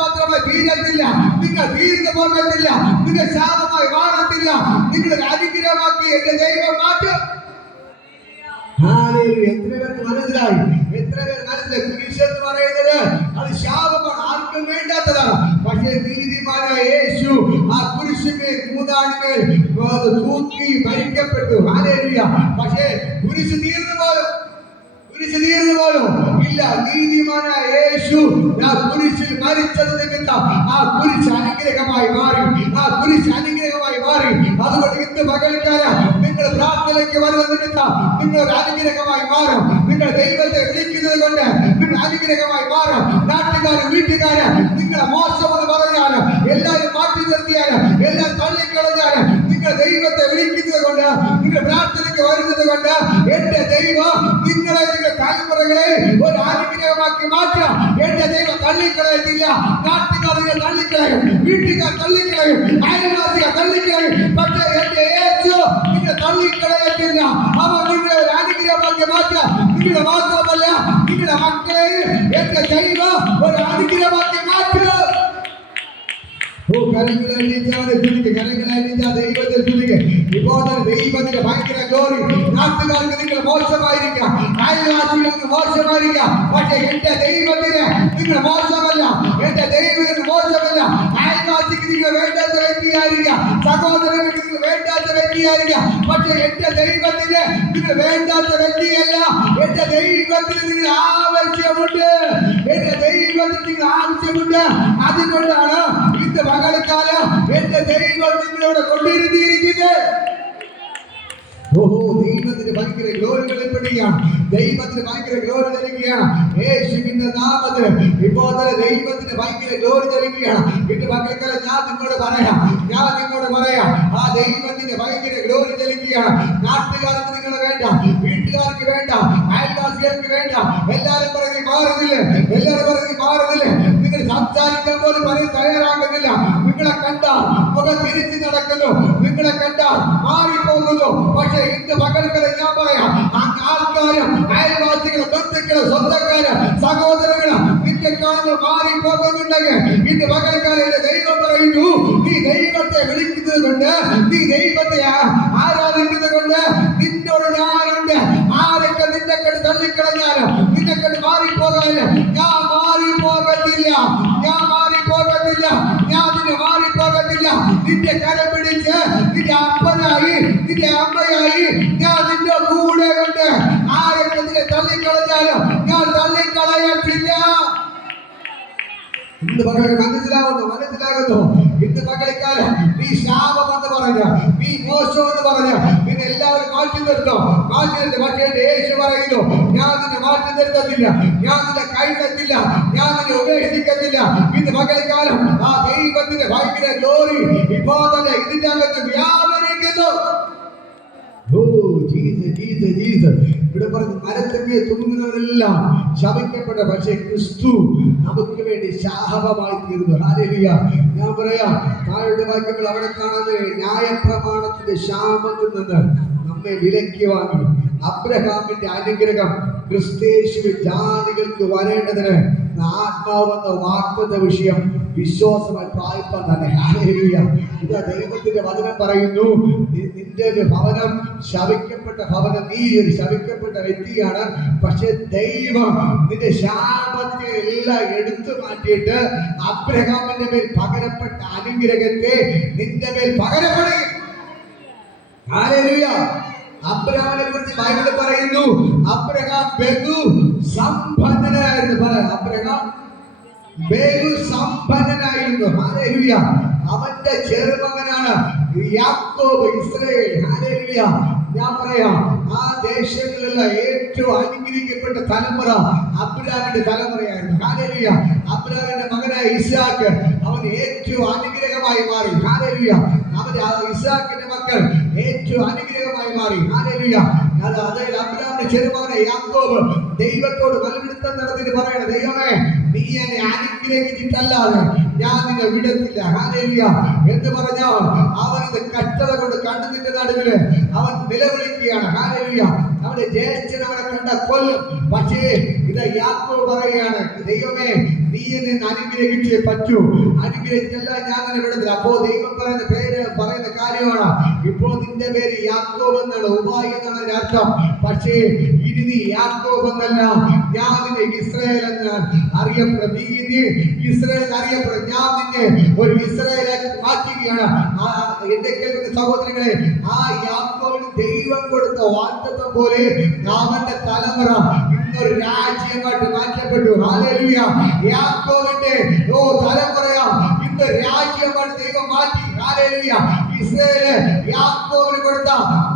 മാത്രമേ തീരത്തില്ല, നിങ്ങൾ തീർന്നു പോകത്തില്ല, നിങ്ങൾ ശാപമായി മാറത്തില്ല, നിങ്ങളുടെ അനുഗ്രഹമാക്കി എന്റെ ദൈവം മാറ്റും. എത്ര പേർക്ക് മനസ്സിലായി? കുരിശ് എന്ന് പറയുന്നത് അത് ശാപമാണ്, ആർക്കും വേണ്ടാത്തതാണ്. പക്ഷേ നീതിമാനായ യേശു ആ കുരിശിന്മേൽ 3 ആണിമേൽ തൂക്കി മരിക്കപ്പെട്ടു. ഹല്ലേലൂയ. പക്ഷേ കുരിശ് തീർന്നു പോയോ? ഇല്ല. നീതിമാനായ യേശു ആ കുരിശിൽ മരിച്ചത് നിമിത്തം ആ കുരിശ് അനുഗ്രഹമായി മാറി. അതുകൊണ്ട് ഇന്ന് പകൽക്കാലം നിങ്ങൾ പ്രാർത്ഥനയ്ക്ക് വരുന്ന നിമിത്തം നിങ്ങൾ അനുഗ്രഹമായി മാറും. നിങ്ങൾ ദൈവത്തെ വിളിക്കുന്നത് കൊണ്ട് നിങ്ങൾ അനുഗ്രഹമായി മാറും. നാട്ടുകാരും വീട്ടുകാരും നിങ്ങളെ മോശമെന്ന് പറഞ്ഞാലും, എല്ലാവരും മാറ്റി നിർത്തിയാലും, എല്ലാവരും തള്ളിക്കളഞ്ഞാലും, നിങ്ങൾ ദൈവത്തെ വിളിക്കുന്നത് കൊണ്ട്, നിങ്ങൾ പ്രാർത്ഥനയ്ക്ക് വരുന്നത് കൊണ്ട് എന്റെ ദൈവം നിങ്ങളെ തലമുറകളെ ഒരു അനുഗ്രഹമാക്കി മാറ്റാം. എന്റെ ദൈവം തള്ളിക്കളയത്തില്ല. നാട്ടുകാർ തള്ളിക്കളയും, വീട്ടുകാർ തള്ളിക്കളയും, അയൽവാസികൾ തള്ളിക്കളയും, പക്ഷേ എന്റെ യേശു നിങ്ങളെ തള്ളിക്കളയത്തില്ല. അവൻ നിങ്ങളെ ഒരു അനുഗ്രഹമാക്കി മാറ്റാം. നിങ്ങളുടെ മാത്രമല്ല, നിങ്ങളുടെ മക്കളെ എന്റെ ദൈവം ഒരു അനുഗ്രഹമാക്കി മാറ്റുക. ദൈവത്തിന്റെ ഭയങ്കര ഗ്ലോറി. നാട്ടുകാർക്ക് നിങ്ങൾ മോശമായിരിക്കാം, അയൽവാസികൾക്ക് മോശമായിരിക്കാം, പക്ഷെ എന്റെ ദൈവത്തിന് നിങ്ങൾ മോശമല്ല. എന്റെ ദൈവത്തിന് മോശമല്ല. അയൽവാസിക്ക് നിങ്ങൾ വേണ്ടാത്ത വ്യക്തിയായിരിക്കാം, സഹോദരങ്ങൾക്ക് നിങ്ങൾ വേണ്ടാത്ത വ്യക്തിയായിരിക്കാം, പക്ഷെ എന്റെ ദൈവത്തിന് നിങ്ങൾ വേണ്ടാത്ത വ്യക്തിയല്ല. എന്റെ ദൈവത്തിന് നിങ്ങൾ ആവശ്യമുണ്ട്. അതുകൊണ്ടാണ് ഇന്ന് പകൽക്കാലം എന്റെ ദൈവം നിങ്ങളോട് കൊണ്ടിരുത്തിയിരിക്കുന്നത്. ദൈവത്തിന് ഭയങ്കര ഗ്ലോറി വെളിപ്പെടുകയാണ്. ദൈവത്തിന് ഭയങ്കര ഗ്ലോറി തരികയാണ്. യേശുവിന്റെ നാമത്തിൽ ഇപ്പോൾ ദൈവത്തിന് ഭയങ്കര ഗ്ലോറി തരികയാണ്. ഇന്ന് പകൽക്കാലം ഞാൻ നിങ്ങളോട് പറയാം, ആ ദൈവത്തിന് ഭയങ്കര ഗ്ലോറി തരിക. പറഞ്ഞിരിക്കുകയാണ്. നാട്ടുകാർക്ക് നിങ്ങൾ വേണ്ട, വീട്ടുകാർക്ക് വേണ്ട, അയൽവാസികൾക്ക് വേണ്ട, എല്ലാരും പറഞ്ഞ് മാറുന്നില്ല, എല്ലാരും പറഞ്ഞ് മാറുന്നില്ല. നിങ്ങൾ സംസാരിക്കാൻ പോലും പറയാൻ തയ്യാറാകുന്നില്ല. നിങ്ങളെ കണ്ടാൽ മുഖം തിരിച്ചു നടക്കുന്നു, നിങ്ങളെ കണ്ടാൽ മാറിപ്പോകുന്നു. പക്ഷെ ഇന്ന് പകൽക്കല ഞാൻ പറയാം, ആൾക്കാരും അയൽവാസികളും ബന്ധുക്കളും സ്വന്തക്കാരും സഹോദരങ്ങളും നിന്റെ കാണുമ്പോൾ മാറിപ്പോകുന്നുണ്ടെങ്കിൽ ഇന്ന് പകൽക്കാലം ദൈവം പറയുന്നു, നീ ദൈവത്തെ വിളിക്കുന്നത് കൊണ്ട്, നീ ദൈവത്തെ ആരാധിക്കുന്നത് കൊണ്ട് നിന്നോട് ഞാനുണ്ട്. ആരൊക്കെ നിന്നെ കണ്ട് തള്ളിക്കളഞ്ഞാലും നിന്നെ കണ്ട് മാറിപ്പോകാനും ഞാൻ മാറിപ്പോകത്തില്ല, ഞാൻ മാറിപ്പോകത്തില്ല, ഞാൻ നിന്നെ മാറിപ്പോകത്തില്ല. നിന്റെ കരം പിടിച്ച് നിന്റെ അപ്പനായി നിന്റെ അമ്മയായി ഞാൻ നിന്റെ കൂടെ ഉണ്ട്. ആരൊക്കെ നിന്നെ തള്ളിക്കളഞ്ഞാലും ഞാൻ തള്ളിക്കളയത്തില്ല. ഇന്ന് പകൽ മനസ്സിലാകുന്നു. ഇന്ന് പകലിക്കാലം നീ ശാപം എന്ന് പറഞ്ഞ, നീ മോശം എന്ന് പറഞ്ഞ നിന്നെ എല്ലാവരും മാറ്റി നിർത്തും. പക്ഷേ യേശു പറയുന്നു, ഞാൻ നിന്നെ മാറ്റി നിർത്തത്തില്ല, ഞാൻ നിന്നെ കൈവിടത്തില്ല, ഞാൻ നിന്നെ ഉപേക്ഷിക്കത്തില്ല. ഇന്ന് പകലിക്കാലം ആ ദൈവത്തിന്റെ ഭയങ്കര ഗ്ലോറി ഇപ്പോ തന്നെ ഇതിന്റെ അകത്ത് വ്യാപരിക്കുന്നു. ഇവിടെ പറഞ്ഞ് മരത്തിന്മേ തൂങ്ങുന്നവരെല്ലാം ശപിക്കപ്പെട്ട, പക്ഷേ ക്രിസ്തു നമുക്ക് വേണ്ടി ശാപമായി തീർന്നു. ഹല്ലേലൂയ. ഞാൻ പറയാം, താഴെ വാക്യങ്ങൾ അവിടെ കാണുന്നത് ന്യായപ്രമാണത്തിന്റെ ശാപത്തിൽ നിന്ന് നമ്മെ വിലക്കി വാങ്ങി അബ്രഹാമിന്റെ അനുഗ്രഹം ക്രിസ്തയേശുവിൽ ജാതികൾക്ക് വരേണ്ടതിന് ആത്മാവെന്ന വാഗ്ദത്ത വിഷയം വിശ്വാസമായി പ്രായപ്പം തന്നെ. ഹല്ലേലൂയ. ഇതാ ദൈവത്തിന്റെ വചനം പറയുന്നു, നിന്റെ ഭവനം ശപിക്കപ്പെട്ട ഭവനം, നീ ഒരു ശപിക്കപ്പെട്ട വ്യക്തിയാണ്. പക്ഷെ ദൈവം നിന്റെ ശാപത്തെ എല്ലാം എടുത്തു മാറ്റിയിട്ട് അബ്രഹാമിന്റെ മേൽ പകരപ്പെട്ട അനുഗ്രഹത്തെ നിന്റെ മേൽ പകരപ്പെടുകയും. ഹല്ലേലൂയ. അബ്രഹാമിനെ കുറിച്ച് ബൈബിൾ പറയുന്നു, അബ്രഹാം ബഹു സമ്പന്നനായിരുന്നു. പറയാം, അബ്രഹാം ബഹു സമ്പന്നനായിരുന്നു. ഹല്ലേലൂയ. അവന്റെ ചെറുമകനാണ് യാക്കോബ്, ഇസ്രായേൽ. ഹല്ലേലൂയ. ഞാൻ പറയാം, ആ ദേശങ്ങളിലുള്ള ഏറ്റവും അനുഗ്രഹിക്കപ്പെട്ട തലമുറ അബ്രഹാമിന്റെ തലമുറയായിരുന്നു. ഹല്ലേലൂയ. അബ്രഹാമിന്റെ മകനായ ഇസ്ഹാക്ക് അവൻ ഏറ്റവും അനുഗ്രഹമായി മാറി. ഹല്ലേലൂയ. അവന്റെ ഇസ്ഹാക്കിന്റെ മക്കൾ ഏറ്റവും അനുഗ്രഹമായി മാറി. ഹല്ലേലൂയ. അതായത് അബ്രഹാമിന്റെ ചെറുമകനെ യാക്കോബ് ദൈവത്തോട് ബലിപിടുത്തം നടത്തിയിട്ട് പറയണം, ദൈവമേ, നീ എന്നെ അനുഗ്രഹിച്ചിട്ടല്ലാതെ ഞാൻ നിന്നെ വിടത്തില്ല. ഹല്ലേലൂയ എന്ന് പറഞ്ഞാൽ അവനത് കഷ്ടത കൊണ്ട് കണ്ണുനിന്റെ നടുവില് അവൻ നിലവിളിക്കുകയാണ്. ഹല്ലേലൂയ. അവന്റെ ജ്യേഷ്ഠൻ അവനെ കണ്ട കൊല്ലും. പക്ഷേ ഇത് യാക്കോബ് പറയുകയാണ്, ദൈവമേ, നീ എന്നെ അനുഗ്രഹിച്ചേ പറ്റൂ, അനുഗ്രഹിച്ചല്ല ഞാൻ നിന്നെ വിടത്തില്ല. അപ്പോ ദൈവം പറയുന്ന പേര് പറയുന്ന കാര്യമാണ്, ഇപ്പോ നിന്റെ പേര് യാക്കോബ് എന്നാണ്, ഉപായി എന്നാണ് അർത്ഥം. പക്ഷേ ഇനി നീ യാക്കോബ് എന്നല്ല, ഞാൻ നിന്നെ ഇസ്രായേൽ എന്ന് അറിയപ്പെടും. നീ ഇസ്രായേൽ അറിയപ്പെടും. ഞാൻ നിന്നെ ഒരു ഇസ്രായേലാക്കി മാറ്റുകയാണ്. എന്റെ കേൾക്കുന്ന സഹോദരങ്ങളെ, ആ യാക്കോബിന് ദൈവം കൊടുത്ത വാഗ്ദത്തം പോലെ അവന്റെ തലമുറ ഇന്നൊരു രാജ്യമായിട്ട് മാറ്റപ്പെട്ടു. ഹല്ലേലൂയ. യാക്കോബിന്റെ തലമുറയാ ഇന്ന് രാജ്യമായിട്ട് ദൈവം മാറ്റി. ഹല്ലേലൂയ. ഇസ്രായേല് യാക്കോബിന് കൊടുത്ത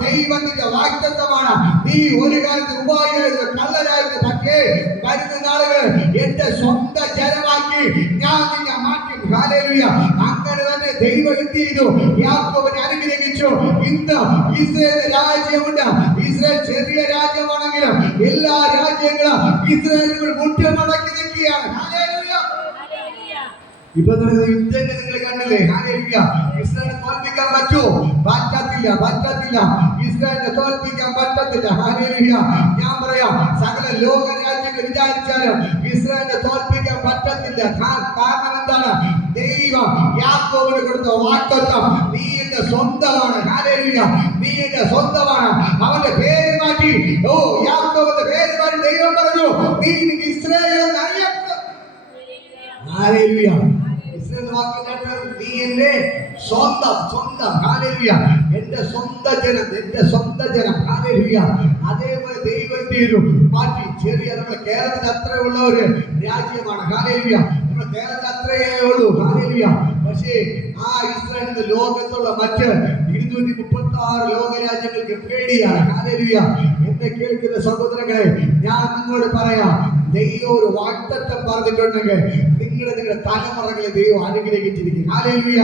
ദൈവത്തിന്റെ വാഗ്ദത്തമാണ്. നീ ഒരു കാലത്ത് ഉപായായിരുന്നു, കള്ളനായിരുന്നു, പക്ഷേ വരുന്ന നാളുകൾ എന്റെ സ്വന്തം ജനമാക്കി ഞാൻ നിന്നെ മാറ്റും. ഹല്ലേലൂയ. അങ്ങനെ തന്നെ ദൈവം എന്ത് ചെയ്തു? യാക്കോബിനെ അനുഗ്രഹിച്ചു. ഇന്ന് ഇസ്രായേൽ രാജ്യമുണ്ട്. ഇസ്രായേൽ ചെറിയ രാജ്യമാണെങ്കിലും എല്ലാ രാജ്യങ്ങളും ഇസ്രായേലിനോട് മുട്ടുമടക്കി നിൽക്കുകയാണ്. ഹല്ലേലൂയ. ഇപ്പൊ യുദ്ധങ്ങൾ നിങ്ങൾ കണ്ടില്ലേ? ഹല്ലേലൂയ. ഇസ്രായേലിനെ തോൽപ്പിക്കാൻ പറ്റുമോ? പറ്റത്തില്ല. ഇസ്രായേലിനെ തോൽപ്പിക്കാൻ പറ്റത്തില്ല. ഹല്ലേലൂയ. ഞാൻ പറയാം, സകല ലോക രാജ്യങ്ങൾ വിചാരിച്ചാലും ഇസ്രായേലിനെ തോൽപ്പിക്കാൻ പറ്റത്തില്ല. കാരണം എന്താണ്? ദൈവം യാക്കോബിന് കൊടുത്ത വാഗ്ദത്തം, നീ എന്റെ സ്വന്തമാണ്. ഹല്ലേലൂയ. നീ എന്റെ സ്വന്തമാണ്. അവന്റെ പേര് മാറ്റി, യാക്കോബിന്റെ പേര് മാറ്റി ദൈവം പറഞ്ഞു, നീ ഇസ്രായേൽ എന്ന് അറിയപ്പെടും. ഹല്ലേലൂയ. ഇസ്രായേൽ വാക്കിന്റെ നീ എന്റെ സ്വന്തം. ഹല്ലേലൂയ. എന്റെ സ്വന്തം ജനം. ഹല്ലേലൂയ. അതേപോലെ ദൈവം ചെയ്തു മാറ്റി. ചെറിയ നമ്മുടെ കേരളത്തിൽ അത്രയുള്ള ഒരു രാജ്യമാണ്. ഹല്ലേലൂയ. നമ്മുടെ കേരളത്തിൽ അത്രയേ ഉള്ളൂ. ഹല്ലേലൂയ. പക്ഷേ ആ ഇസ്രായേൽ ലോകത്തുള്ള മറ്റ് 236 ലോകരാജ്യങ്ങൾക്ക് പേടിയാണ്. ഹല്ലേലൂയ. എന്നെ കേൾക്കുന്ന സഹോദരങ്ങളെ, ഞാൻ നിങ്ങളോട് പറയാം, ദൈവം ഒരു വാഗ്ദത്തം പറഞ്ഞിട്ടുണ്ടെങ്കിൽ നിങ്ങളുടെ തലമുറകളെ ദൈവം അനുഗ്രഹിച്ചിരിക്കും. ഹല്ലേലൂയ.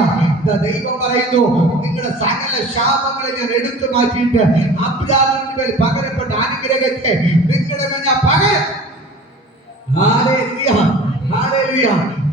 ദൈവം പറയുന്നു, നിങ്ങളുടെ സകല ശാപങ്ങളെ ഞാൻ എടുത്തു മാറ്റിയിട്ട് അബ്രാഹാമിന്റെ മേൽ പകരപ്പെട്ട അനുഗ്രഹത്തെ നിങ്ങളുടെ മേൽ ഞാൻ പകരം. Hallelujah, hallelujah.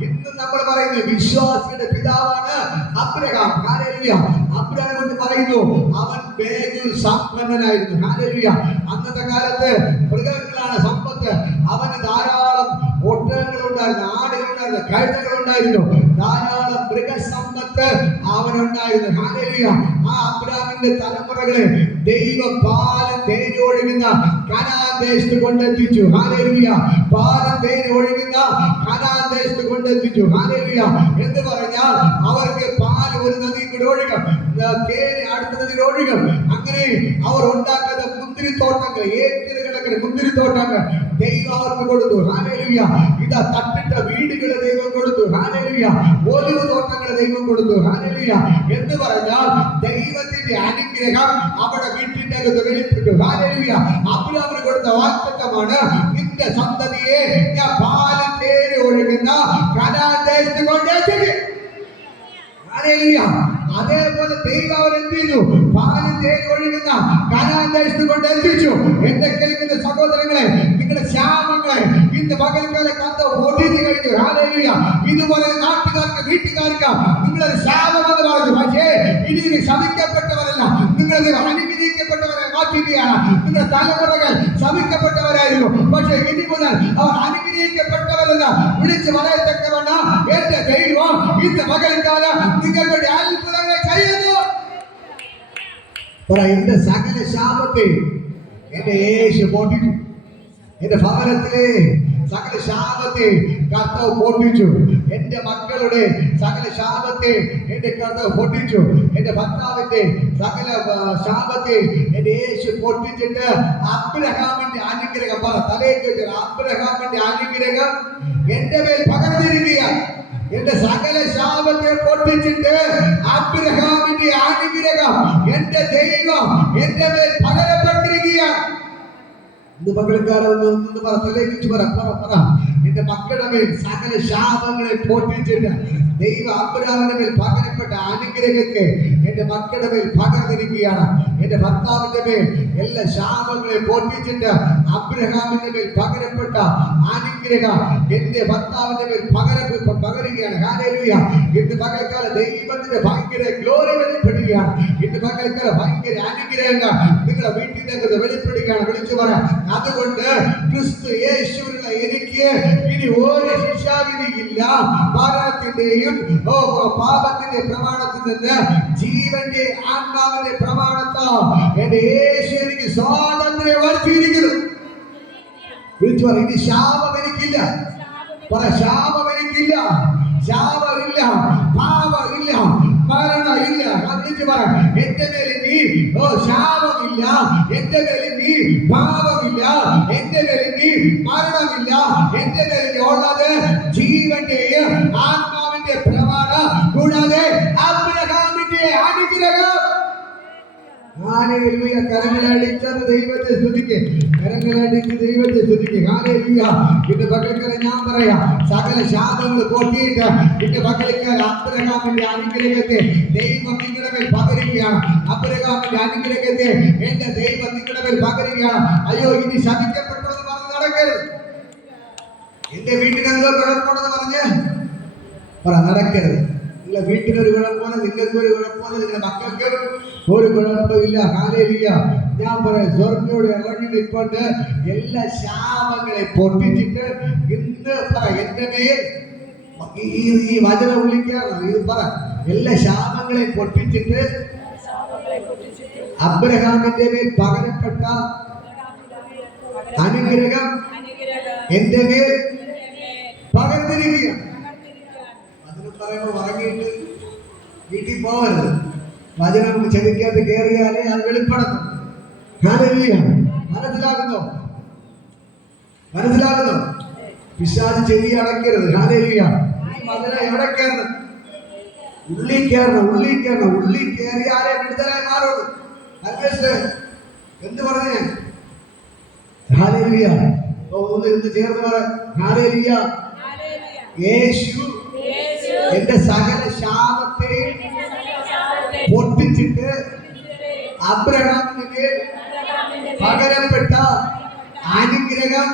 ഇന്ന് നമ്മൾ പറയുന്നു വിശ്വാസിയുടെ പിതാവാണ് അബ്രഹാം. ഹല്ലേലൂയ. അബ്രഹാം എന്ന് പറയുന്നു അവൻ വേഗം സമ്പന്നനായിരുന്നു. ഹല്ലേലൂയ. അന്നത്തെ കാലത്ത് മൃഗങ്ങളാണ് സമ്പത്ത്. അവന് ധാരാളം ഒട്ടകങ്ങളുണ്ടായിരുന്നു, ആടുകളുണ്ടായിരുന്നു, കഴുതകളുണ്ടായിരുന്നു, ധാരാളം മൃഗസമ്പത്ത് അവനുണ്ടായിരുന്നു. ഹല്ലേലൂയ. ആ അബ്രഹാമിന്റെ തലമുറകളെ ദൈവം പാലും തേനും ഒഴുകുന്ന കനാൻ ദേശത്ത് കൊണ്ടെത്തിച്ചു. ഹല്ലേലൂയ. പാലും തേനും ഒഴുകുന്ന കനാൻ ദേശത്ത് കൊണ്ടെത്തിച്ചു. ഹല്ലേലൂയ. എന്ന് പറഞ്ഞാൽ അവർക്ക് പാല് ഒരു നദി കൂടെ ഒഴുകും, തേന് അടുത്ത നദിയിൽ ഒഴുകും. അങ്ങനെ അവർ ഉണ്ടാക്കുന്ന മുന്തിരിത്തോട്ടങ്ങൾ, ഏക്കറുകണക്കിന് മുന്തിരിത്തോട്ടങ്ങൾ ദൈവം അവർക്ക് കൊടുത്തു. ഹല്ലേലൂയ. ഇതാ തട്ടിട്ട വീടുകളെ ദൈവം കൊടുത്തു. ഹല്ലേലൂയ. ഒലിവ് തോട്ടങ്ങളെ ദൈവം കൊടുത്തു. ഹല്ലേലൂയ. എന്ന് പറഞ്ഞാൽ ദൈവത്തിന്റെ അനുഗ്രഹം അവിടെ വീട്ടിന്റെ അകത്ത് വെളിപ്പെട്ടു. ഹല്ലേലൂയ. അബ്രഹാമിന് കൊടുത്ത വാഗ്ദത്തമാണ്, നിന്റെ സന്തതിയെ ഞാൻ പാലും തേനും ഒഴുകുന്ന കനാൻ ദേശത്ത് കൊണ്ടെത്തിക്കും. ഹല്ലേലൂയ. അതേപോലെ ദൈവം അവരെന്ത് ചെയ്തു? പാലും തേനും ഒഴുകുന്ന കനാൻ ദേശത്ത് കൊണ്ടെത്തിച്ചു. എന്റെ കേൾക്കുന്ന സഹോദരങ്ങളെ, നിങ്ങളുടെ ശാപങ്ങളെ ഇന്ന് പകൽക്കാലം കണ്ട ഒടിഞ്ഞു കഴിഞ്ഞു. ഹല്ലേലൂയ. ഇതുപോലെ നാട്ടുകാർക്ക്, വീട്ടുകാർക്ക് നിങ്ങളൊരു ശാപമെന്ന് പറഞ്ഞു. പക്ഷേ ഇനി ശപിക്കപ്പെട്ടവരല്ല, നിങ്ങളത് അനുഗ്രഹിക്കപ്പെട്ടവരെ മാറ്റുകയാണ്. നിങ്ങളുടെ തലമുറകൾ ശപിക്കപ്പെട്ടവരായിരുന്നു, പക്ഷേ ഇനി മുതൽ അവർ അനുഗ്രഹിക്കപ്പെട്ടവരെന്ന് വിളിച്ചു പറയത്തക്കവണ്ണം എന്റെ ദൈവം ഇന്ന് പകൽക്കാലം നിങ്ങളുടെ അത്ഭുതങ്ങൾ ചെയ്യുന്നു. എന്റെ സകല ശാപത്തെ എന്റെ യേശു പൊട്ടിച്ചു. എന്റെ ഭവനത്തിലെ സകല ശാപത്തെ കർത്താവ് പൊട്ടിച്ചു. എന്റെ മക്കളുടെ സകല ശാപത്തെ എന്റെ കർത്താവ് പൊട്ടിച്ചു. എന്റെ ഭർത്താവിന്റെ സകല ശാപത്തെ എന്റെ യേശു പൊട്ടിച്ചിട്ട് അബ്രഹാമിന്റെ അനുഗ്രഹം പറ തലേക്ക് വെച്ച അബ്രഹാമിന്റെ അനുഗ്രഹം എന്റെ മേൽ പകർന്നിരിക്കുകയാണ്. എന്റെ സകല ശാപത്തെ പൊട്ടിച്ചിട്ട് അബ്രഹാമിന്റെ അനുഗ്രഹം എന്റെ ദൈവം എന്റെ മേൽ പകരപ്പെട്ടിരിക്കുകയാണ്. ഇന്ന് പകൽക്കാരൊന്ന് പറ, തലേക്ക് പറ, എന്റെ മക്കളുടെ മേൽ സകല ശാപങ്ങളെ പൊട്ടിച്ചിട്ട് ദൈവം അബ്രഹാമിന്റെ മേൽ പകരപ്പെട്ട അനുഗ്രഹത്തെ എന്റെ മക്കളുടെ മേൽ പകർന്നിരിക്കുകയാണ്. എന്റെ ഭർത്താവിന്റെ മേൽ എല്ലാ ശാപങ്ങളെ പൊട്ടിച്ചിട്ട് അബ്രഹാമിന്റെ മേൽ പകരപ്പെട്ട അനുഗ്രഹം എന്റെ ഭർത്താവിന്റെ മേൽ പകരുകയാണ്. ഹല്ലേലൂയ. ഇന്ന് പകൽക്കാലം ദൈവത്തിന്റെ ഭയങ്കര ഗ്ലോറി വെളിപ്പെടുകയാണ്. ഇന്ന് പകൽക്കാലം ഭയങ്കര അനുഗ്രഹങ്ങൾ നിങ്ങളുടെ വീട്ടിന്റെ അകത്ത് വെളിപ്പെടുകയാണ്. വിളിച്ചു പറയാം. അതുകൊണ്ട് ക്രിസ്തു യേശുവിലുള്ള എനിക്ക് ഇനി ഒരു ശിക്ഷാവിധിയില്ല. മരണത്തിന്റെയും പാപത്തിന്റെ പ്രമാണത്തിൽ നിന്ന് ജീവന്റെ ആത്മാവിന്റെ പ്രമാണത്താൽ എന്റെ യേശു എനിക്ക് സ്വാതന്ത്ര്യം വരുത്തിയിരിക്കുന്നു. വിളിച്ചു പറ, ഇനി ശാപം എനിക്കില്ല. പറ, ശാപം എനിക്കില്ല, ശാപമില്ല, പാപമില്ല, മരണമില്ല. വിളിച്ചു പറ, എന്റെ മേൽ നീ ശാപമില്ല, എന്റെ മേൽ നീ പാപമില്ല, എന്റെ മേൽ നീ മരണമില്ല, എന്റെ മേൽ ഉള്ളത് ജീവന്റെയും ആത്മാവിന്റെ പ്രമാണം, കൂടാതെ അബ്രഹാമിന്റെ അനുഗ്രഹം. ഹല്ലേലൂയ. കരങ്ങളടിച്ചത് ദൈവത്തെ സ്തുതിക്ക്, കരങ്ങളടിച്ച് ദൈവത്തെ സ്തുതിക്ക്. ഹല്ലേലൂയ. ഇന്ന് പകൽക്കാലം ഞാൻ പറയാം, സകല ശാപങ്ങൾ പൊട്ടിയിട്ട് ഇന്ന് പകൽക്കാലം അബ്രഹാമിന്റെ അനുഗ്രഹത്തെ ദൈവം നിങ്ങളുടെ മേൽ പകരുകയാണ്. അബ്രഹാമിന്റെ അനുഗ്രഹത്തെ എന്റെ ദൈവം നിങ്ങളുടെ മേൽ പകരുകയാണ്. അയ്യോ, ഇനി ശപിക്കപ്പെട്ടെന്ന് പറഞ്ഞ് നടക്കരുത്. എന്റെ വീട്ടിലെന്തോ കുഴപ്പമാണെന്ന് പറഞ്ഞ് നടക്കരുത്. നിങ്ങളുടെ വീട്ടിലൊരു കുഴപ്പമാണ്, നിങ്ങൾക്ക് ഒരു കുഴപ്പമാണ്, നിങ്ങളുടെ മക്കൾക്ക് ഒരു കുഴപ്പമില്ല. ഹല്ലേലൂയ. ഞാൻ പറയാം, സ്വർഗ്ഗയോട് ഇറങ്ങി നിൽക്കൊണ്ട് എല്ലാ ശാപങ്ങളെ പൊട്ടിച്ചിട്ട് ഇന്ന് പറ എന്റെ മേൽ ഈ വചനം വിളിക്കാറ്. ഇത് പറ, എല്ലാ ശാപങ്ങളെ പൊട്ടിച്ചിട്ട് അബ്രഹാമിന്റെ മേൽ പകരപ്പെട്ട അനുഗ്രഹം എന്റെ മേൽ പകർന്നിരിക്കുകയാണ്. അതിന് പറയുമ്പോൾ ഉറങ്ങിയിട്ട് വീട്ടിൽ പോകരുത്. വചനം ചെവിക്കകത്ത് കയറിയാലേ അത് വെളിപ്പെടുന്നു. ഹല്ലേലൂയ. മനസ്സിലാകുന്നോ? മനസ്സിലാകുന്നോ? പിശാച് ചെവി അടയ്ക്കരുത്. ഹല്ലേലൂയ. വചനം എവിടെ കയറണം? ഉള്ളിൽ കയറണം, ഉള്ളിൽ കയറണം. ഉള്ളിൽ കയറിയാലേ വിടുതലായി മാറുള്ളൂ. എന്ത് പറഞ്ഞേ? ഹല്ലേലൂയ. ഒന്ന് ചേർന്ന് പറ, ഹല്ലേലൂയ. യേശു എന്റെ സകല ശാപത്തെയും പൊട്ടിച്ചിട്ട് അബ്രഹാമിന് പകരപ്പെട്ട അനുഗ്രഹം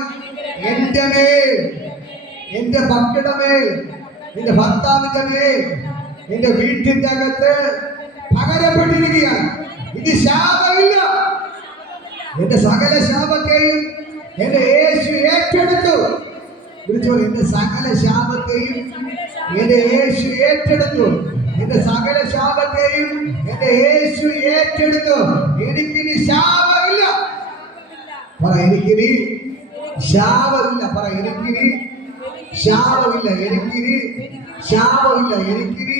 എന്റെ മേൽ, എന്റെ മക്കളുടെ മേൽ, എന്റെ ഭർത്താവിന്റെ മേൽ, എന്റെ വീട്ടിന്റെ അകത്ത് പകരപ്പെട്ടിരിക്കുകയാണ്. ഇത് ശാപമില്ല. എന്റെ സകല ശാപത്തെയും എന്റെ യേശു ഏറ്റെടുത്തു. വിളിച്ചോ, എന്റെ സകല ശാപത്തെയും എന്റെ യേശു ഏറ്റെടുത്തു. എന്റെ സകല ശാപത്തെയും എന്റെ യേശു ഏറ്റെടുത്തു. എനിക്കിനി ശാപമില്ല. പറ, എനിക്കിനി ശാപമില്ല. പറ, എനിക്കിനി ശാപമില്ല. എനിക്കിനി ശാപമില്ല. എനിക്കിനി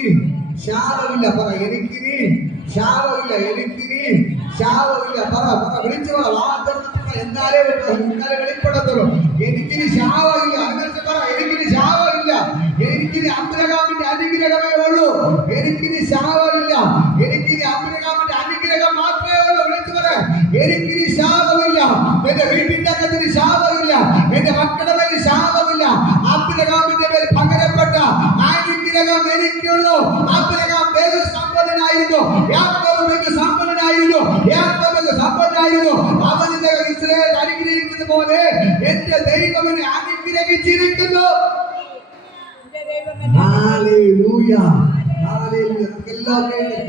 ശാപമില്ല. പറ, എനിക്കിനി ശാപമില്ല. എനിക്കിനി ശാപമില്ല. പറ, പറ, വിളിച്ചു പറ. എന്നാലേ വെളിപ്പെടത്തുള്ളൂ. എനിക്കിനി ശാപമില്ല. അങ്ങനെ പറ, എനിക്കിനി ശാപമില്ല. എനിക്കിനി അബ്രഹാമിന്റെ അനുഗ്രഹമേ ഉള്ളൂ. എനിക്കിനി ശാപമില്ല. എനിക്കിനി അബ്രഹാമിന്റെ അനുഗ്രഹം മാത്രമേ ഉള്ളൂ. വിളിച്ചു പറ, എനിക്കിനി ശാപമില്ല. എന്റെ വീട്ടിന്റെ അകത്തിന് ശാപമില്ല. എന്റെ മക്കളുടെ മേൽ ശാപമില്ല. അബ്രഹാമിന്റെ മേൽ പകരപ്പെട്ട അനുഗ്രഹം എനിക്കുള്ളൂ. അബ്രഹാം സമ്പന്നനായിരുന്നു. യാക്കോബ് സമ്പന്നനായിരുന്നു. യാക്കോബ് സമ്പന്നനായിരുന്നു. അവന്റെ ഇസ്രായേൽ അനുഗ്രഹിക്കുന്നത് പോലെ എന്റെ ദൈവം എന്നെ അനുഗ്രഹിച്ചിരിക്കുന്നു. Hallelujah, hallelujah.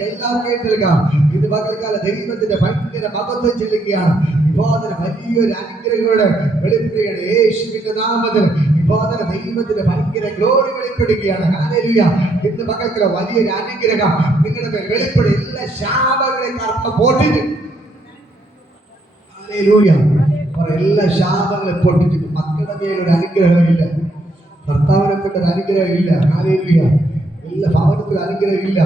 എല്ലാം കേൾക്കാം. ഇത് പകൽക്കാല ദൈവത്തിന്റെ ഭയങ്കര മഹത്വം ചെല്ലുകയാണ്. വിവാദന വലിയൊരു അനുഗ്രഹങ്ങളുടെ വെളിപ്പെടുകയാണ്. യേശുവിന്റെ നാമത്തിൽ വിവാദന ദൈവത്തിന്റെ ഭയങ്കര ഗ്ലോറി വെളിപ്പെടുകയാണ്. ഹല്ലേലൂയ. ഇന്ന് പകൽക്കാല വലിയൊരു അനുഗ്രഹം നിങ്ങളുടെ മേൽ വെളിപ്പെടും. എല്ലാ ശാപങ്ങളെ പൊട്ടിട്ട്, ഹല്ലേലൂയ, എല്ലാ ശാപങ്ങളെ പൊട്ടിട്ട് മക്കളുടെ മേലൊരു അനുഗ്രഹമില്ല. ഭർത്താവിനെ കൊണ്ടൊരു അനുഗ്രഹമില്ല. ഹല്ലേലൂയ. എല്ലാ ഭവനത്തിലും അനുഗ്രഹമില്ല.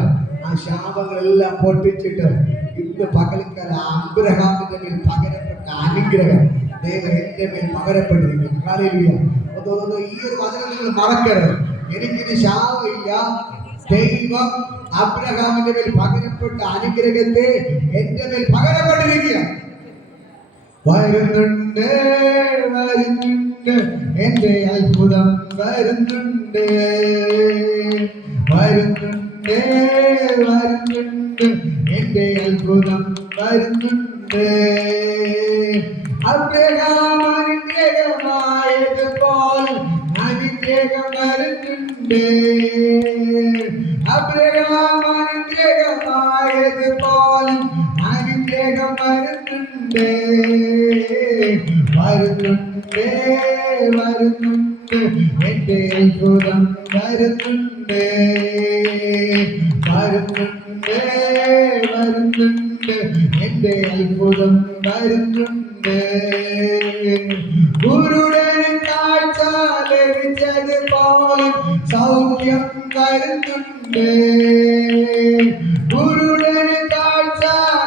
ആ ശാപങ്ങളെല്ലാം പൊട്ടിച്ചിട്ട് ഇന്ന് പകൽക്കാല അബ്രഹാമിന്റെ മേൽ പകരപ്പെട്ട അനുഗ്രഹം ദൈവം എന്റെ മേൽ പകരപ്പെട്ടിരിക്കുന്നു. ഹല്ലേലൂയ. ഈ ഒരു വചനം നിങ്ങൾ മറക്കരുത്. എനിക്കിന് ശാപമില്ല. ദൈവം അബ്രഹാമിന്റെ മേൽ പകരപ്പെട്ട അനുഗ്രഹത്തെ എന്റെ മേൽ പകരപ്പെട്ടിരിക്കുകയാണ്. വരുന്നുണ്ട്, വരുന്നുണ്ട്, എന്റെ അത്ഭുതം വരുന്നുണ്ട്. വരുന്നുണ്ട്, വരുന്നുണ്ട്, എന്റെ അത്ഭുതം വരുന്നുണ്ട്. അബ്രഹാം അനുഗ്രഹമായതുപോലെ അനുഗ്രഹം വരുന്നുണ്ട്. അബ്രഹാം അനുഗ്രഹമായതുപോലെ അനുഗ്രഹം വരുന്നുണ്ട്. വരുന്നുണ്ട്, വരുന്നുണ്ട്, എന്റെ അത്ഭുതം വരുന്നുണ്ട്. വരുന്നുണ്ട്, വരുന്നുണ്ട്, എന്റെ അത്ഭുതം വരുന്നുണ്ട്. ഗുരുടന് കാഴ്ച ലഭിച്ചതുപോലെ സൗഖ്യം വരുന്നുണ്ട്. ഗുരുടന് കാഴ്ച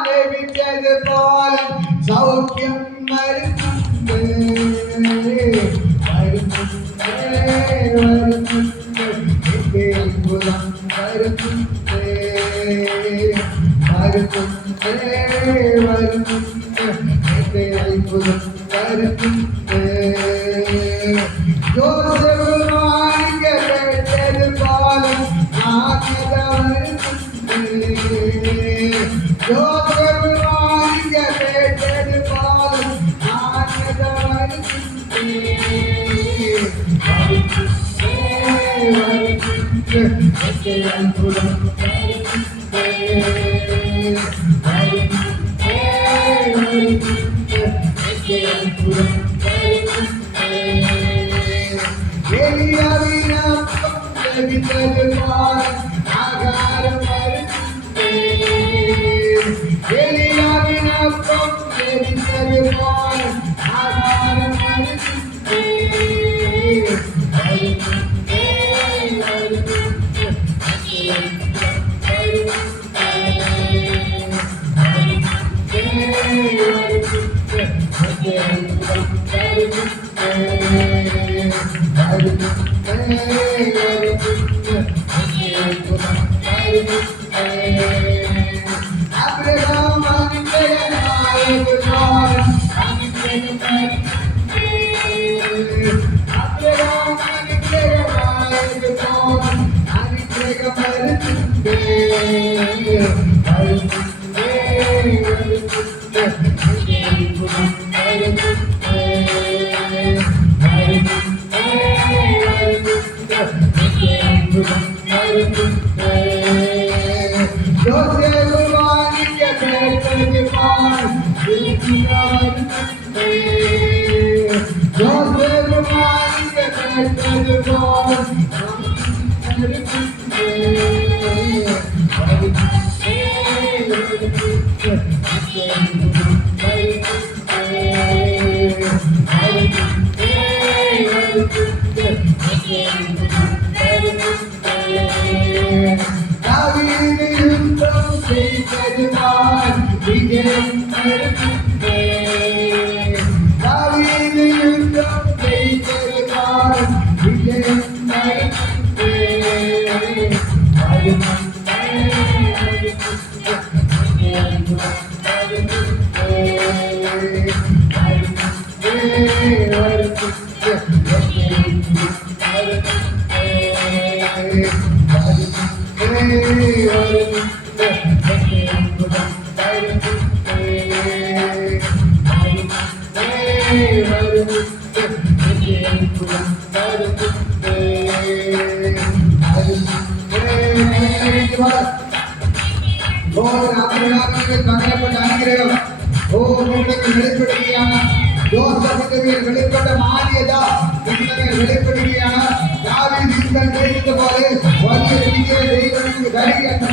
ലഭിച്ചതുപോലെ സൗഖ്യം വരുന്നുണ്ട്. വരുന്നുണ്ട്, വരുന്നുണ്ട്, എന്റെ അത്ഭുതം വരുന്നുണ്ട്. വരുന്നുണ്ട്, വരുന്നുണ്ട്, എന്റെ അത്ഭുതം വരുന്നുണ്ട്. യോസേഫ് മാനിക്കപ്പെട്ടതുപോലെ ആജ്ഞ വരുന്നുണ്ട്. യോസേഫ് മാനിക്കപ്പെട്ടതുപോലെ ആജ്ഞ വരുന്നുണ്ട്. വരുന്നുണ്ട്, എന്റെ അത്ഭുതം വരുന്നുണ്ട്. വരുന്നുണ്ട്, വരുന്നുണ്ട്, എന്റെ അത്ഭുതം വരുന്നുണ്ട്. ഏലിയാവിനപ്പം ലഭിച്ചതുപോലെ ആഹാരം വരുന്നുണ്ട്. ഏലിയാവിനപ്പം ലഭിച്ചതുപോലെ ആഹാരം വരുന്നുണ്ട്. വരുന്നുണ്ട്, വരുന്നുണ്ട്, എന്റെ അത്ഭുതം വരുന്നുണ്ട്. വരുന്നുണ്ട്, വരുന്നുണ്ട്, എന്റെ അത്ഭുതം അബ്രഹാം അനുഗ്രഹമായതുപോലെ അനുഗ്രഹം വരുന്നുണ്ട്. അബ്രഹാം അനുഗ്രഹമായതുപോലെ വെളിപ്പെട്ട മാന്യത വെളിപ്പെടുകയാണ്. പോലെ വലിയ രീതിയിൽ ദൈവത്തിന്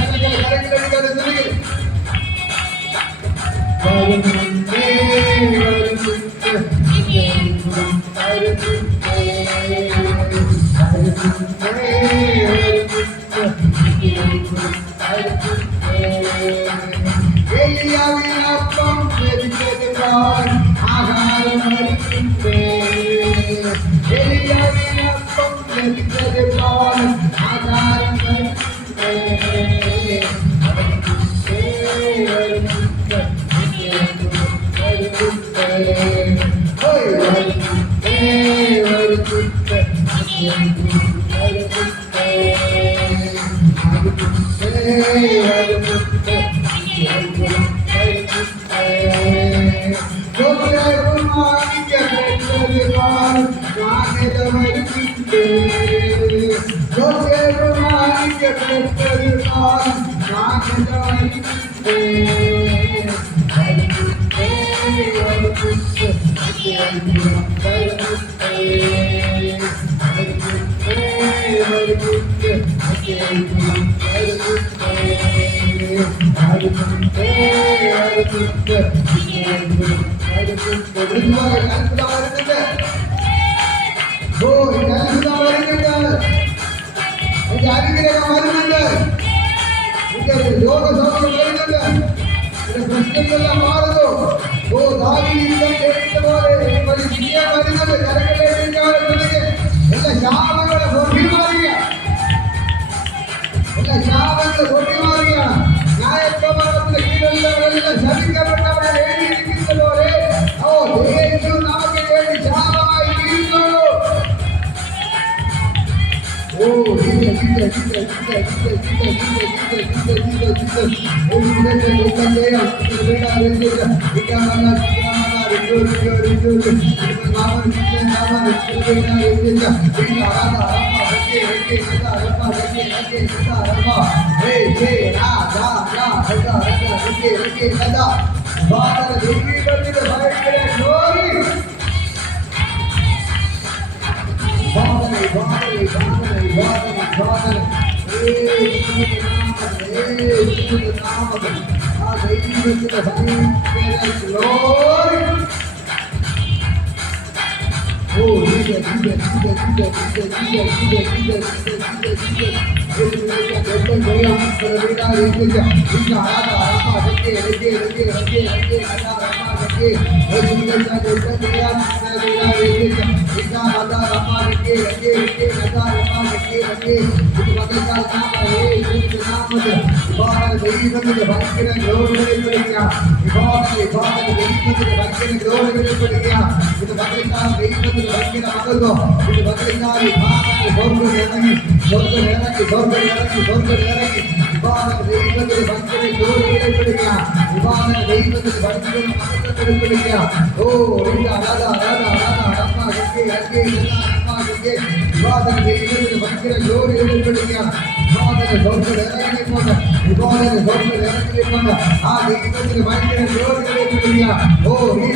ആ ദൈവത്തിന് ഭയങ്കര ജോലികളില്ല. ഓ ഈ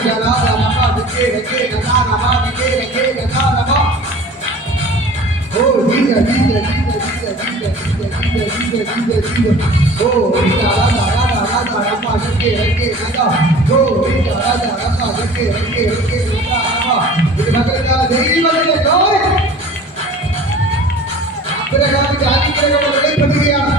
Oh, Jesus, Jesus, Jesus, Jesus, Jesus, Jesus, Jesus, Jesus, Jesus. Oh, Rita, Rada, Rada, Rada, Rama, Rake, Rada. Oh, Rita, Rada, Rama, Rake, Rada, Rama. ഇത് മക്കളുടെ ദൈവത്തിന്റെ glory. അബ്രഹാമിന്റെ അനുഗ്രഹം വെളിപ്പെടുകയാണ്.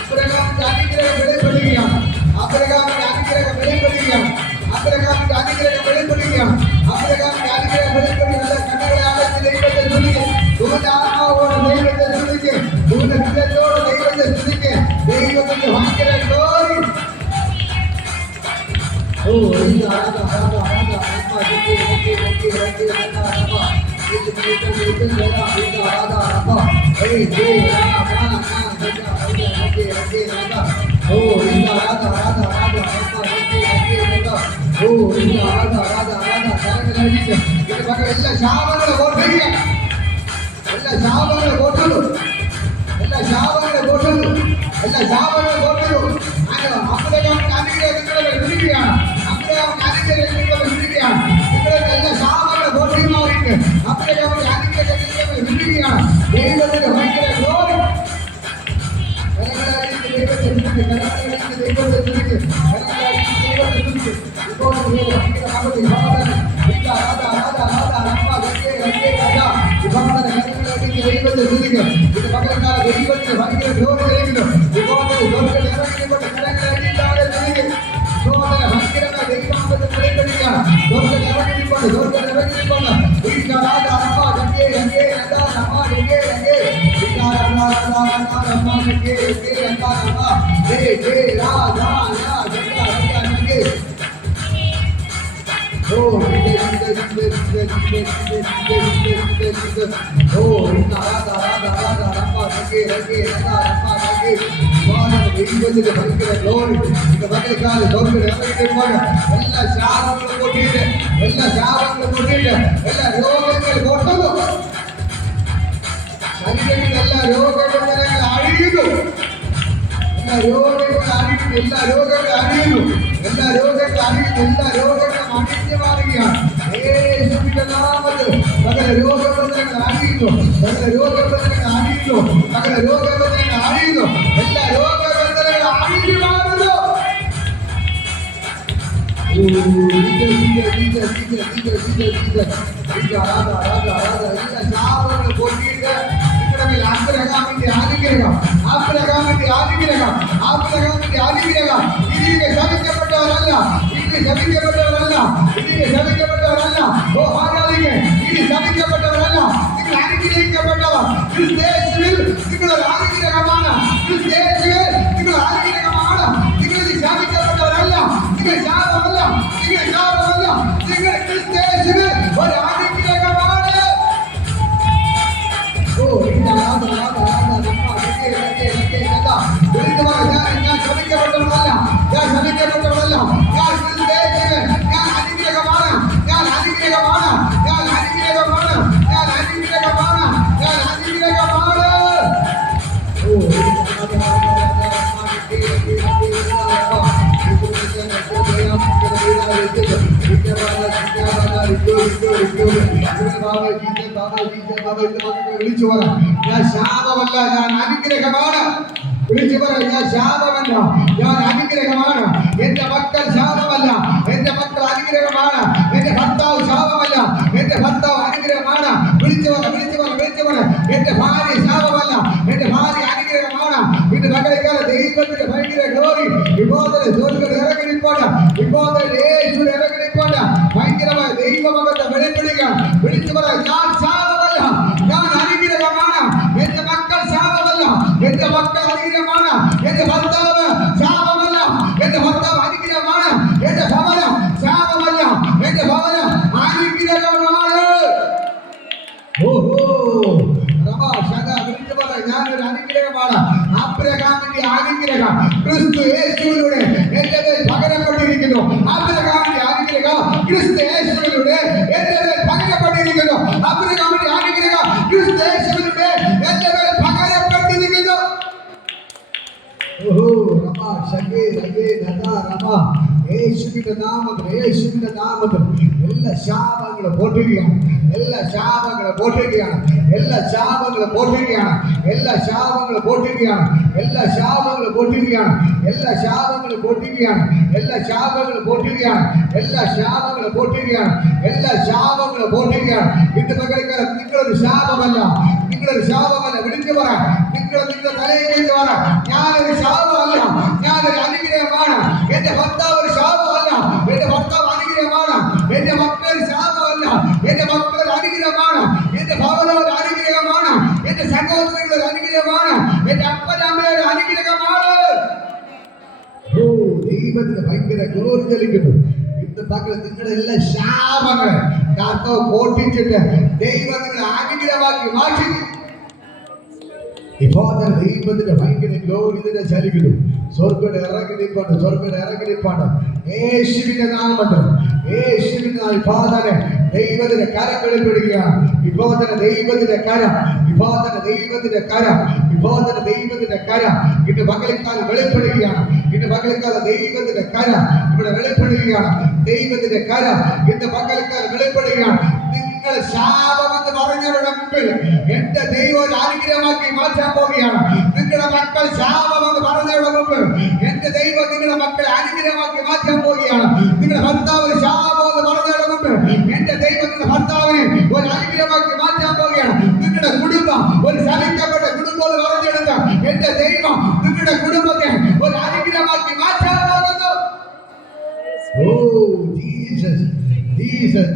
അബ്രഹാമിന്റെ അനുഗ്രഹം വെളിപ്പെടുകയാണ്. അബ്രഹാമിന്റെ അനുഗ്രഹം വെളിപ്പെടുകയാണ്. അബ്രഹാമിന്റെ അനുഗ്രഹം വെളിപ്പെടുകയാണ്. അബ്രഹാമിന്റെ അനുഗ്രഹം വെളിപ്പെടുകയാണ്. കണ്ണുകളെ അടച്ച് ദൈവത്തെ സ്തുതിക്കുക. ദൈവത്തോട് ദൈവത്തെ സ്തുതിക്കുക. ദൈവത്തോട് ദൈവത്തെ സ്തുതിക്കുക. ദൈവത്തിന്റെ ഭയങ്കര glory. ഓ ഇല്ല ആരാധ ആരാധ ആരാധ ആത്മാ ജെ ജെ ജെ ജെ ആരാധ ഇത് ഇത് ആരാധ ആരാധ ഏയ് ജെ ആരാധ ഓ ഇല്ല ആരാധ ആരാധ ആരാധ ആത്മാ ജെ ജെ ആരാധ ഓ ഇല്ല ആരാധ ആരാധ ആരാധ കരങ്ങളടിച്ച് ഇത് മക്കൾ എല്ലാ ശാപങ്ങളെ ഓർക്കുക. എല്ലാ ശാപങ്ങളെ ഓർക്കുന്നു. എല്ലാ ശാപങ്ങളെ ഓർക്കുന്നു. എല്ലാ ശാപങ്ങളെ ഓർക്കുന്നു. അബ്രഹാമിന്റെ അനുഗ്രഹങ്ങളെ വിളിക്കുകയാണ്. അബ്രഹാമിന്റെ അനുഗ്രഹങ്ങളെ വിളിക്കുകയാണ്. നിങ്ങളുടെ എല്ലാ ശാപങ്ങളെ ഓർക്കുന്നവർക്ക് അബ്രഹാമിന്റെ അനുഗ്രഹങ്ങളെ വിളിക്കുകയാണ്. ദൈവത്തിന്റെ ഭയങ്കര glory. കരങ്ങളടിച്ച് ദൈവത്തെ സ്തുതിക്കുക. കരങ്ങളടിച്ച് ദൈവത്തെ സ്തുതിക്കുക. കരങ്ങളടിച്ച് ദൈവത്തെ സ്തുതിക്കുക. ഇപ്പോൾ ഭയങ്കര മകതി ഭാവന ഇല്ല രാധ രാധ രാധ രമ്മ രക്കേ രക്കേ രാധ വിഭാവന കരങ്ങളടിച്ച് ദൈവത്തെ സ്തുതിക്കുക. ഇത് മകൾക്കാല ദൈവത്തിന്റെ ഭയങ്കര glory ലഭിക്കുന്നു. വിഭാവന ദൈവത്തെ ഇറങ്ങിക്കൊണ്ട് കരങ്ങളടിച്ചാണ് സ്തുതിക്കുക. വിഭാവന ഭയങ്കരമായ ദൈവാംഗത്തെ വെളിപ്പെടുകയാണ്. ദൈവത്തെ ഇറങ്ങിക്കൊണ്ട് ദൈവത്തെ ഇറങ്ങിക്കൊണ്ട് ഇല്ല രാധ രമ്മ രക്കേ രക്കേ രാധ രമ്മ രക്കേ രക്കേ ഇല്ല രാധ രാധ രമ്മ രക്കേ രക്കേ രാധ രമ്മ ജേ ജേ രാധ രാധ രക്കേ Oh, ഭയങ്കര glory. എല്ലാ ശാപങ്ങളും കൊട്ടിയിട്ട് എല്ലാ ശാപങ്ങളും കൊട്ടിയിട്ട് എല്ലാ രോഗങ്ങൾ കൊട്ടുന്നു. ശരീരത്തിൽ എല്ലാ രോഗങ്ങൾ അഴിയുന്നു. എല്ലാ രോഗങ്ങൾ അഴിയുന്നു. എല്ലാ രോഗങ്ങൾ അഴിയുന്നു. എല്ലാ രോഗങ്ങൾ അഴിയുന്നു. എല്ലാ രോഗങ്ങളും അടിഞ്ഞു മാറുകയാണ്. യേശുവിന്റെ നാമത്തിൽ സകല രോഗബന്ധനങ്ങൾ അഴിയുന്നു. സകല രോഗബന്ധനങ്ങൾ അഴിയുന്നു. സകല രോഗബന്ധനങ്ങൾ അഴിയുന്നു. എല്ലാ രോഗബന്ധനങ്ങൾ അഴിഞ്ഞു മാറുന്നു. എല്ലാ ശാപങ്ങൾ കൊട്ടിയിട്ട് അബ്രഹാമിന്റെ അനുഗ്രഹം അബ്രഹാമിന്റെ അനുഗ്രഹം അബ്രഹാമിന്റെ അനുഗ്രഹം ഇതിനെ ശപിക്കപ്പെട്ടവരല്ല. ഇതിനെ ശപിക്കപ്പെട്ടവരല്ല. ഇതിനെ ശപിക്കപ്പെട്ടവരല്ല. ഓ ആരാധികെ ഇത് ശപിക്കപ്പെട്ടവരല്ല. നിങ്ങൾ അനുഗ്രഹിക്കപ്പെട്ടവർ. ക്രിസ്തയേശുവിൽ നിങ്ങളൊരു അനുഗ്രഹമാണ്. ക്രിസ്തയേശുവിൽ നിങ്ങൾ അനുഗ്രഹമാണ്. നിങ്ങൾ ശപിക്കപ്പെട്ടവരല്ല. നിങ്ങൾ ശാപമല്ല. നിങ്ങൾ ശാപമല്ല. നിങ്ങൾ ക്രിസ്തയേശുവിൽ ഒരു അനുഗ്രഹമാണ്. ഓ ഞാൻ ശപിക്കപ്പെട്ടവളല്ല. ഞാൻ ശപിക്കപ്പെട്ടവളല്ല. ഞാൻ ഞാൻ അനുഗ്രഹമാണ്. ഞാൻ അനുഗ്രഹമാണ്. ഞാൻ അനുഗ്രഹമാണ്. ഞാൻ അനുഗ്രഹമാണ്. ഞാൻ അനുഗ്രഹമാണ്. വിളിച്ചു പറ ഞാൻ ശാപമല്ല. ഞാൻ അനുഗ്രഹമാണ്. വിളിച്ചു പറ ഞാൻ ശാപമല്ല. ഞാൻ അനുഗ്രഹമാണ്. എന്റെ മക്കൾ ശാപമല്ല. എന്റെ മക്കൾ അനുഗ്രഹമാണ്. എന്റെ ഭർത്താവ് ശാപമല്ല. എന്റെ ഭർത്താവ് അനുഗ്രഹമാണ്. വിളിച്ചു പറ വിളിച്ചു പറ വിളിച്ചു പറ എന്റെ ഭാര്യ ശാപമല്ല. എന്റെ ഭാര്യ അനുഗ്രഹമാണ്. പിന്നെ മകളെക്കാല ദൈവത്തിന്റെ ഭയങ്കര glory. വിഭോദന ജോലികൾ ഇറങ്ങിപ്പോണ്ട്. വിഭോദന യേശു ഇറങ്ങിപ്പോണ്ട്. ഭയങ്കരമായ ദൈവമകത്തെ വെളിപ്പെടുകയാണ്. വിളിച്ചു പറ ഞാൻ ശാപമല്ല. ഞാൻ അനുഗ്രഹമാണ്. എന്റെ മക്കൾ ശാപമല്ല. എന്റെ മക്കൾ അനുഗ്രഹമാണ്. എന്റെ ഭർത്താവ് ശാപമല്ല. എന്റെ ഭർത്താവ് അനുഗ്രഹമാണ്. എന്റെ ഭവനം ശാപമല്ല. എന്റെ ഭവനം അനുഗ്രഹമാണ്. ഓഹോ റമാ ശക വിളിച്ചു പറ ഞാനൊരു അനുഗ്രഹമാണ്. അബ്രഹാമിന്റെ അനുഗ്രഹം ക്രിസ്തു യേശുവിലൂടെ എന്റെ മേൽ പകരപ്പെട്ടിരിക്കുന്നു. അബ്രഹാമിന്റെ അനുഗ്രഹം ക്രിസ്തു യേശുവിലൂടെ എന്റെ മേൽ പകരപ്പെട്ടിരിക്കുന്നു. അബ്രഹാമിന്റെ അനുഗ്രഹം ക്രിസ്തു യേശുവിലൂടെ എന്റെ മേൽ പകരപ്പെട്ടിരിക്കുന്നു. യേശുവിന്റെ നാമത്തിൽ എല്ലാ ശാപങ്ങളും പൊട്ടുകയാണ്, എല്ലാ ശാപങ്ങളും പൊട്ടുകയാണ്, എല്ലാ ശാപങ്ങളും പൊട്ടുകയാണ്, എല്ലാ ശാപങ്ങളും പൊട്ടുകയാണ്, എല്ലാ ശാപങ്ങളും പൊട്ടുകയാണ്, എല്ലാ ശാപങ്ങളും പൊട്ടുകയാണ്, എല്ലാ ശാപങ്ങളും പൊട്ടുകയാണ്, എല്ലാ ശാപങ്ങളും പൊട്ടുകയാണ്, എല്ലാ ശാപങ്ങളും പൊട്ടുകയാണ്. ഇന്ന് പകരക്കാലം നിങ്ങളൊരു ശാപമല്ല, നിങ്ങളൊരു ശാപമല്ല. വിളിച്ചു പറ, നിങ്ങളുടെ തലയിലേക്ക് പറ, ഞാനൊരു ശാപമല്ല, ഞാനൊരു അനുഗ്രഹമാണ്. എന്റെ ഭർത്താവ് ഒരു ശാപമല്ല, എന്റെ ഭർത്താവ് അനുഗ്രഹമാണ്. എന്റെ മക്കൾ ശാപമല്ല, എന്റെ മക്കൾ അനുഗ്രഹമാണ്. എന്റെ ഭവനം ഒരു അനുഗ്രഹമാണ്. എന്റെ സഹോദരങ്ങൾ ഒരു അനുഗ്രഹമാണ്. എന്റെ അപ്പനമ്മയുടെ അനുഗ്രഹമാണ്. ഓ, ദൈവത്തിന് ഭയങ്കര ഗ്ലോറി ചലിക്കുന്നു. ഇന്ന് പകൽ നിങ്ങളുടെ എല്ലാ ശാപങ്ങളെ കർത്താവ് പൊട്ടിച്ചിട്ട് ദൈവം നിങ്ങളെ അനുഗ്രഹമാക്കി മാറ്റി. ഇപ്പോൾ ദൈവത്തിന്റെ ഭയങ്കര ഗ്ലോറി ഇതിനെ ചലിക്കുന്നു. സ്വർഗ്ഗം ഇറങ്ങി നിൽപ്പാണ്, സ്വർഗ്ഗം ഇറങ്ങി നിൽപ്പാണ്. യേശുവിന്റെ നാമത്തിൽ, യേശുവിന്റെ നാമത്തിൽ ദൈവത്തിന്റെ കരം വെളിപ്പെടുകയാണ്. ഇപ്പോൾ തന്നെ ദൈവത്തിന്റെ കരം, ഇപ്പോൾ തന്നെ ദൈവത്തിന്റെ കരം, ഇപ്പോൾ തന്നെ ദൈവത്തിന്റെ കരം ഇന്ന് പകൽക്കാലം വെളിപ്പെടുകയാണ്. ഇന്ന് പകൽക്കാലം ദൈവത്തിന്റെ കരം ഇവിടെ വെളിപ്പെടുകയാണ്. ദൈവത്തിന്റെ കരം ഇന്ന് പകൽക്കാലം വെളിപ്പെടുകയാണ്. നിങ്ങൾ ശാപമെന്ന് പറഞ്ഞവരുടെ മുമ്പിൽ എന്റെ ദൈവം ഒരു അനുഗ്രഹമാക്കി മാറ്റാൻ പോവുകയാണ്. നിങ്ങളുടെ മക്കൾ ശാപമെന്ന് പറഞ്ഞവരുടെ മുമ്പിൽ എന്റെ ദൈവം നിങ്ങളുടെ മക്കളെ അനുഗ്രഹമാക്കി മാറ്റാൻ പോവുകയാണ്. നിങ്ങളുടെ ഭർത്താവ് ഒരു ശാപമെന്ന് പറഞ്ഞവരുടെ മുമ്പിൽ എന്റെ ദൈവം നിങ്ങളുടെ ഭർത്താവിനെ ഒരു അനുഗ്രഹമാക്കി മാറ്റാൻ പോവുകയാണ്. നിങ്ങളുടെ കുടുംബം ഒരു ശപിക്കപ്പെട്ട കുടുംബം എന്ന് പറഞ്ഞെടുത്ത എന്റെ ദൈവം നിങ്ങളുടെ കുടുംബത്തെ ഒരു അനുഗ്രഹമാക്കി മാറ്റാൻ പോകുന്നു. Oh Jesus, Jesus,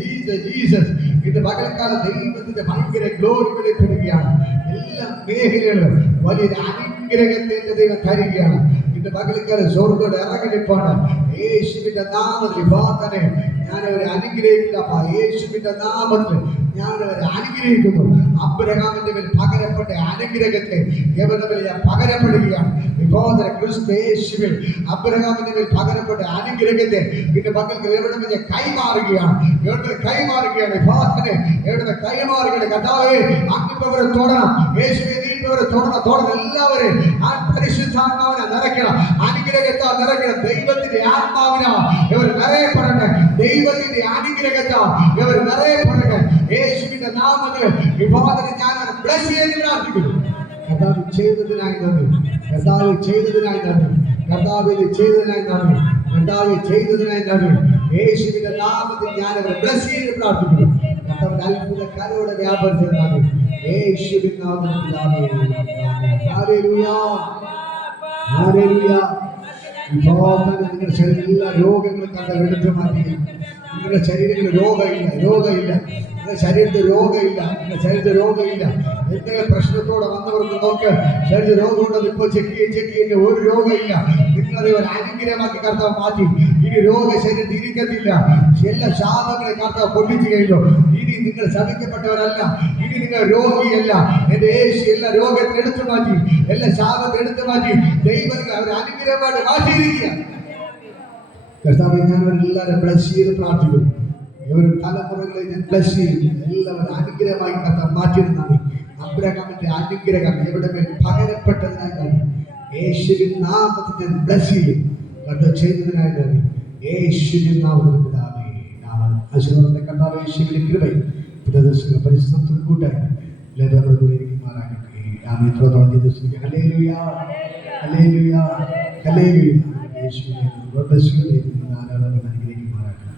Jesus, Jesus. ഇത് പകൽക്കാലം ദൈവത്തിന്റെ ഭയങ്കര ഗ്ലോറി വെളിപ്പെടുകയാണ്. എല്ലാ മേഖലകളിലും വലിയൊരു അനുഗ്രഹത്തെ ദൈവം തരികയാണ്. ഇന്ന് പകൽക്കാലം സ്വർഗ്ഗം ഇറങ്ങി നിൽപ്പാണ്. യേശുവിന്റെ നാമത്തിൽ തന്നെ ഞാൻ അവരെ അനുഗ്രഹിക്കില്ല. യേശുവിന്റെ നാമത്തിൽ ഞാൻ അവരെ അനുഗ്രഹിക്കുന്നു. അബ്രഹാമിന്റെ മേൽ പകരപ്പെട്ട അനുഗ്രഹത്തെ ഇവരുടെ മേൽ ഞാൻ പകരപ്പെടുകയാണ്. വിഭോദന ക്രിസ്തു യേശുവിൽ അബ്രഹാമിന്റെ മേൽ പകരപ്പെട്ട അനുഗ്രഹത്തെ ഇന്ന് പകൽക്കാലം എവിടെ ഞാൻ കൈമാറുകയാണ്, എവിടെ കൈമാറുകയാണ്. വിഭോദനെ എവിടെ കൈമാറുകയാണ്. കർത്താവേ, അങ്ങിപ്പവരെ തൊടണം. യേശുവെ, നീപ്പവരെ തൊടണം, തൊടണം. എല്ലാവരും ആ പരിശുദ്ധാത്മാവിനെ നിറയ്ക്കണം, അനുഗ്രഹത്താൽ നിറയ്ക്കണം. ദൈവത്തിന്റെ ആത്മാവിനാ ഇവർ നിറയപ്പെടട്ടെ, ദൈവത്തിന്റെ അനുഗ്രഹത്താൽ ഇവർ നിറയപ്പെടട്ടെ. യേശുവിന്റെ നാമത്തിൽ വിഭാഗത്തിന് ഞാൻ ബ്ലസ് ചെയ്ത് പ്രാർത്ഥിക്കുന്നു. കർത്താവ് ചെയ്തതിനായി നന്ദി, കർത്താവ് ചെയ്തതിനായി നന്ദി, കർത്താവ് ചെയ്തതിനായി നന്ദി, കർത്താവ് ചെയ്തതിനായി നന്ദി. യേശുവിന്റെ നാമത്തിൽ ഞാൻ അവരെ ബ്ലസ് ചെയ്ത് പ്രാർത്ഥിക്കുന്നു. കർത്താവിന്റെ അത്ഭുത കലയോടെ വ്യാപരിച്ചത് നന്ദി. യേശുവിൻ നാമത്തിൽ ഹല്ലേലൂയ, ഹല്ലേലൂയ. ഇപ്പോൾ തന്നെ നിങ്ങളുടെ ശരീരം എല്ലാ രോഗങ്ങളും കർത്താവ് എടുത്തു മാറ്റി. നിങ്ങളുടെ ശരീരത്തിൽ രോഗമില്ല, രോഗമില്ല. നിങ്ങളുടെ ശരീരത്തിൽ രോഗമില്ല, നിങ്ങളുടെ ശരീരത്തിൽ രോഗമില്ല. എന്തെങ്കിലും പ്രശ്നത്തോടെ വന്നവർക്ക് നോക്ക്, ശരീര രോഗമുണ്ടെന്ന് ഇപ്പോൾ ചെക്ക് ചെയ്ത് ഒരു രോഗമില്ല. നിങ്ങളെ ഒരു അനുഗ്രഹമാക്കി കർത്താവ് മാറ്റി. ഇനി രോഗ ശരീരത്തിൽ ഇരിക്കത്തില്ല. എല്ലാ ശാപങ്ങളെ കർത്താവ് പൊട്ടിച്ചു കഴിഞ്ഞു. ഇനി നിങ്ങൾ ശപിക്കപ്പെട്ടവരല്ല, ഇനി നിങ്ങൾ രോഗിയല്ല. എന്റെ യേശു എല്ലാ രോഗത്തെ എടുത്തു മാറ്റി, എല്ലാ ശാപത്തെ എടുത്തു മാറ്റി. ദൈവം അവർ അനുഗ്രഹമായിട്ട് മാറ്റിയിരിക്കുക. കർത്താവ്, ഞാൻ എല്ലാവരും ബ്ലസ് ചെയ്ത് പ്രാർത്ഥിക്കുന്നു. ഇവരുടെ തലമുറകളെ ഞാൻ ബ്ലസ് ചെയ്യും. എല്ലാവരും അനുഗ്രഹമായി കർത്താവ് മാറ്റിയിരുന്നാണ്. അബ്രഹാമിന്റെ അനുഗ്രഹം എവിടെ മേൽ പകരപ്പെട്ടതിനായി നന്ദി. യേശുവിൻ നാമത്തിൽ ഞാൻ ബ്ലസ് ചെയ്യും. കർത്താവ് ചെയ്തതിനായി നന്ദി. യേശുവിൻ നാമത്തിൽ പിതാവേ, ആശീർവാദത്തെ കർത്താവ് യേശുവിന്റെ കൃപയും പരിശുദ്ധത്തിൽ കൂട്ടായി എല്ലാവരും കൂടെ ഇരിക്കുമാറാകട്ടെ. ആമേൻ. ഹല്ലേലൂയ, ഹല്ലേലൂയ, ഹല്ലേലൂയ. യേശുവിനെ അനുഗ്രഹിക്കുമാറാകട്ടെ.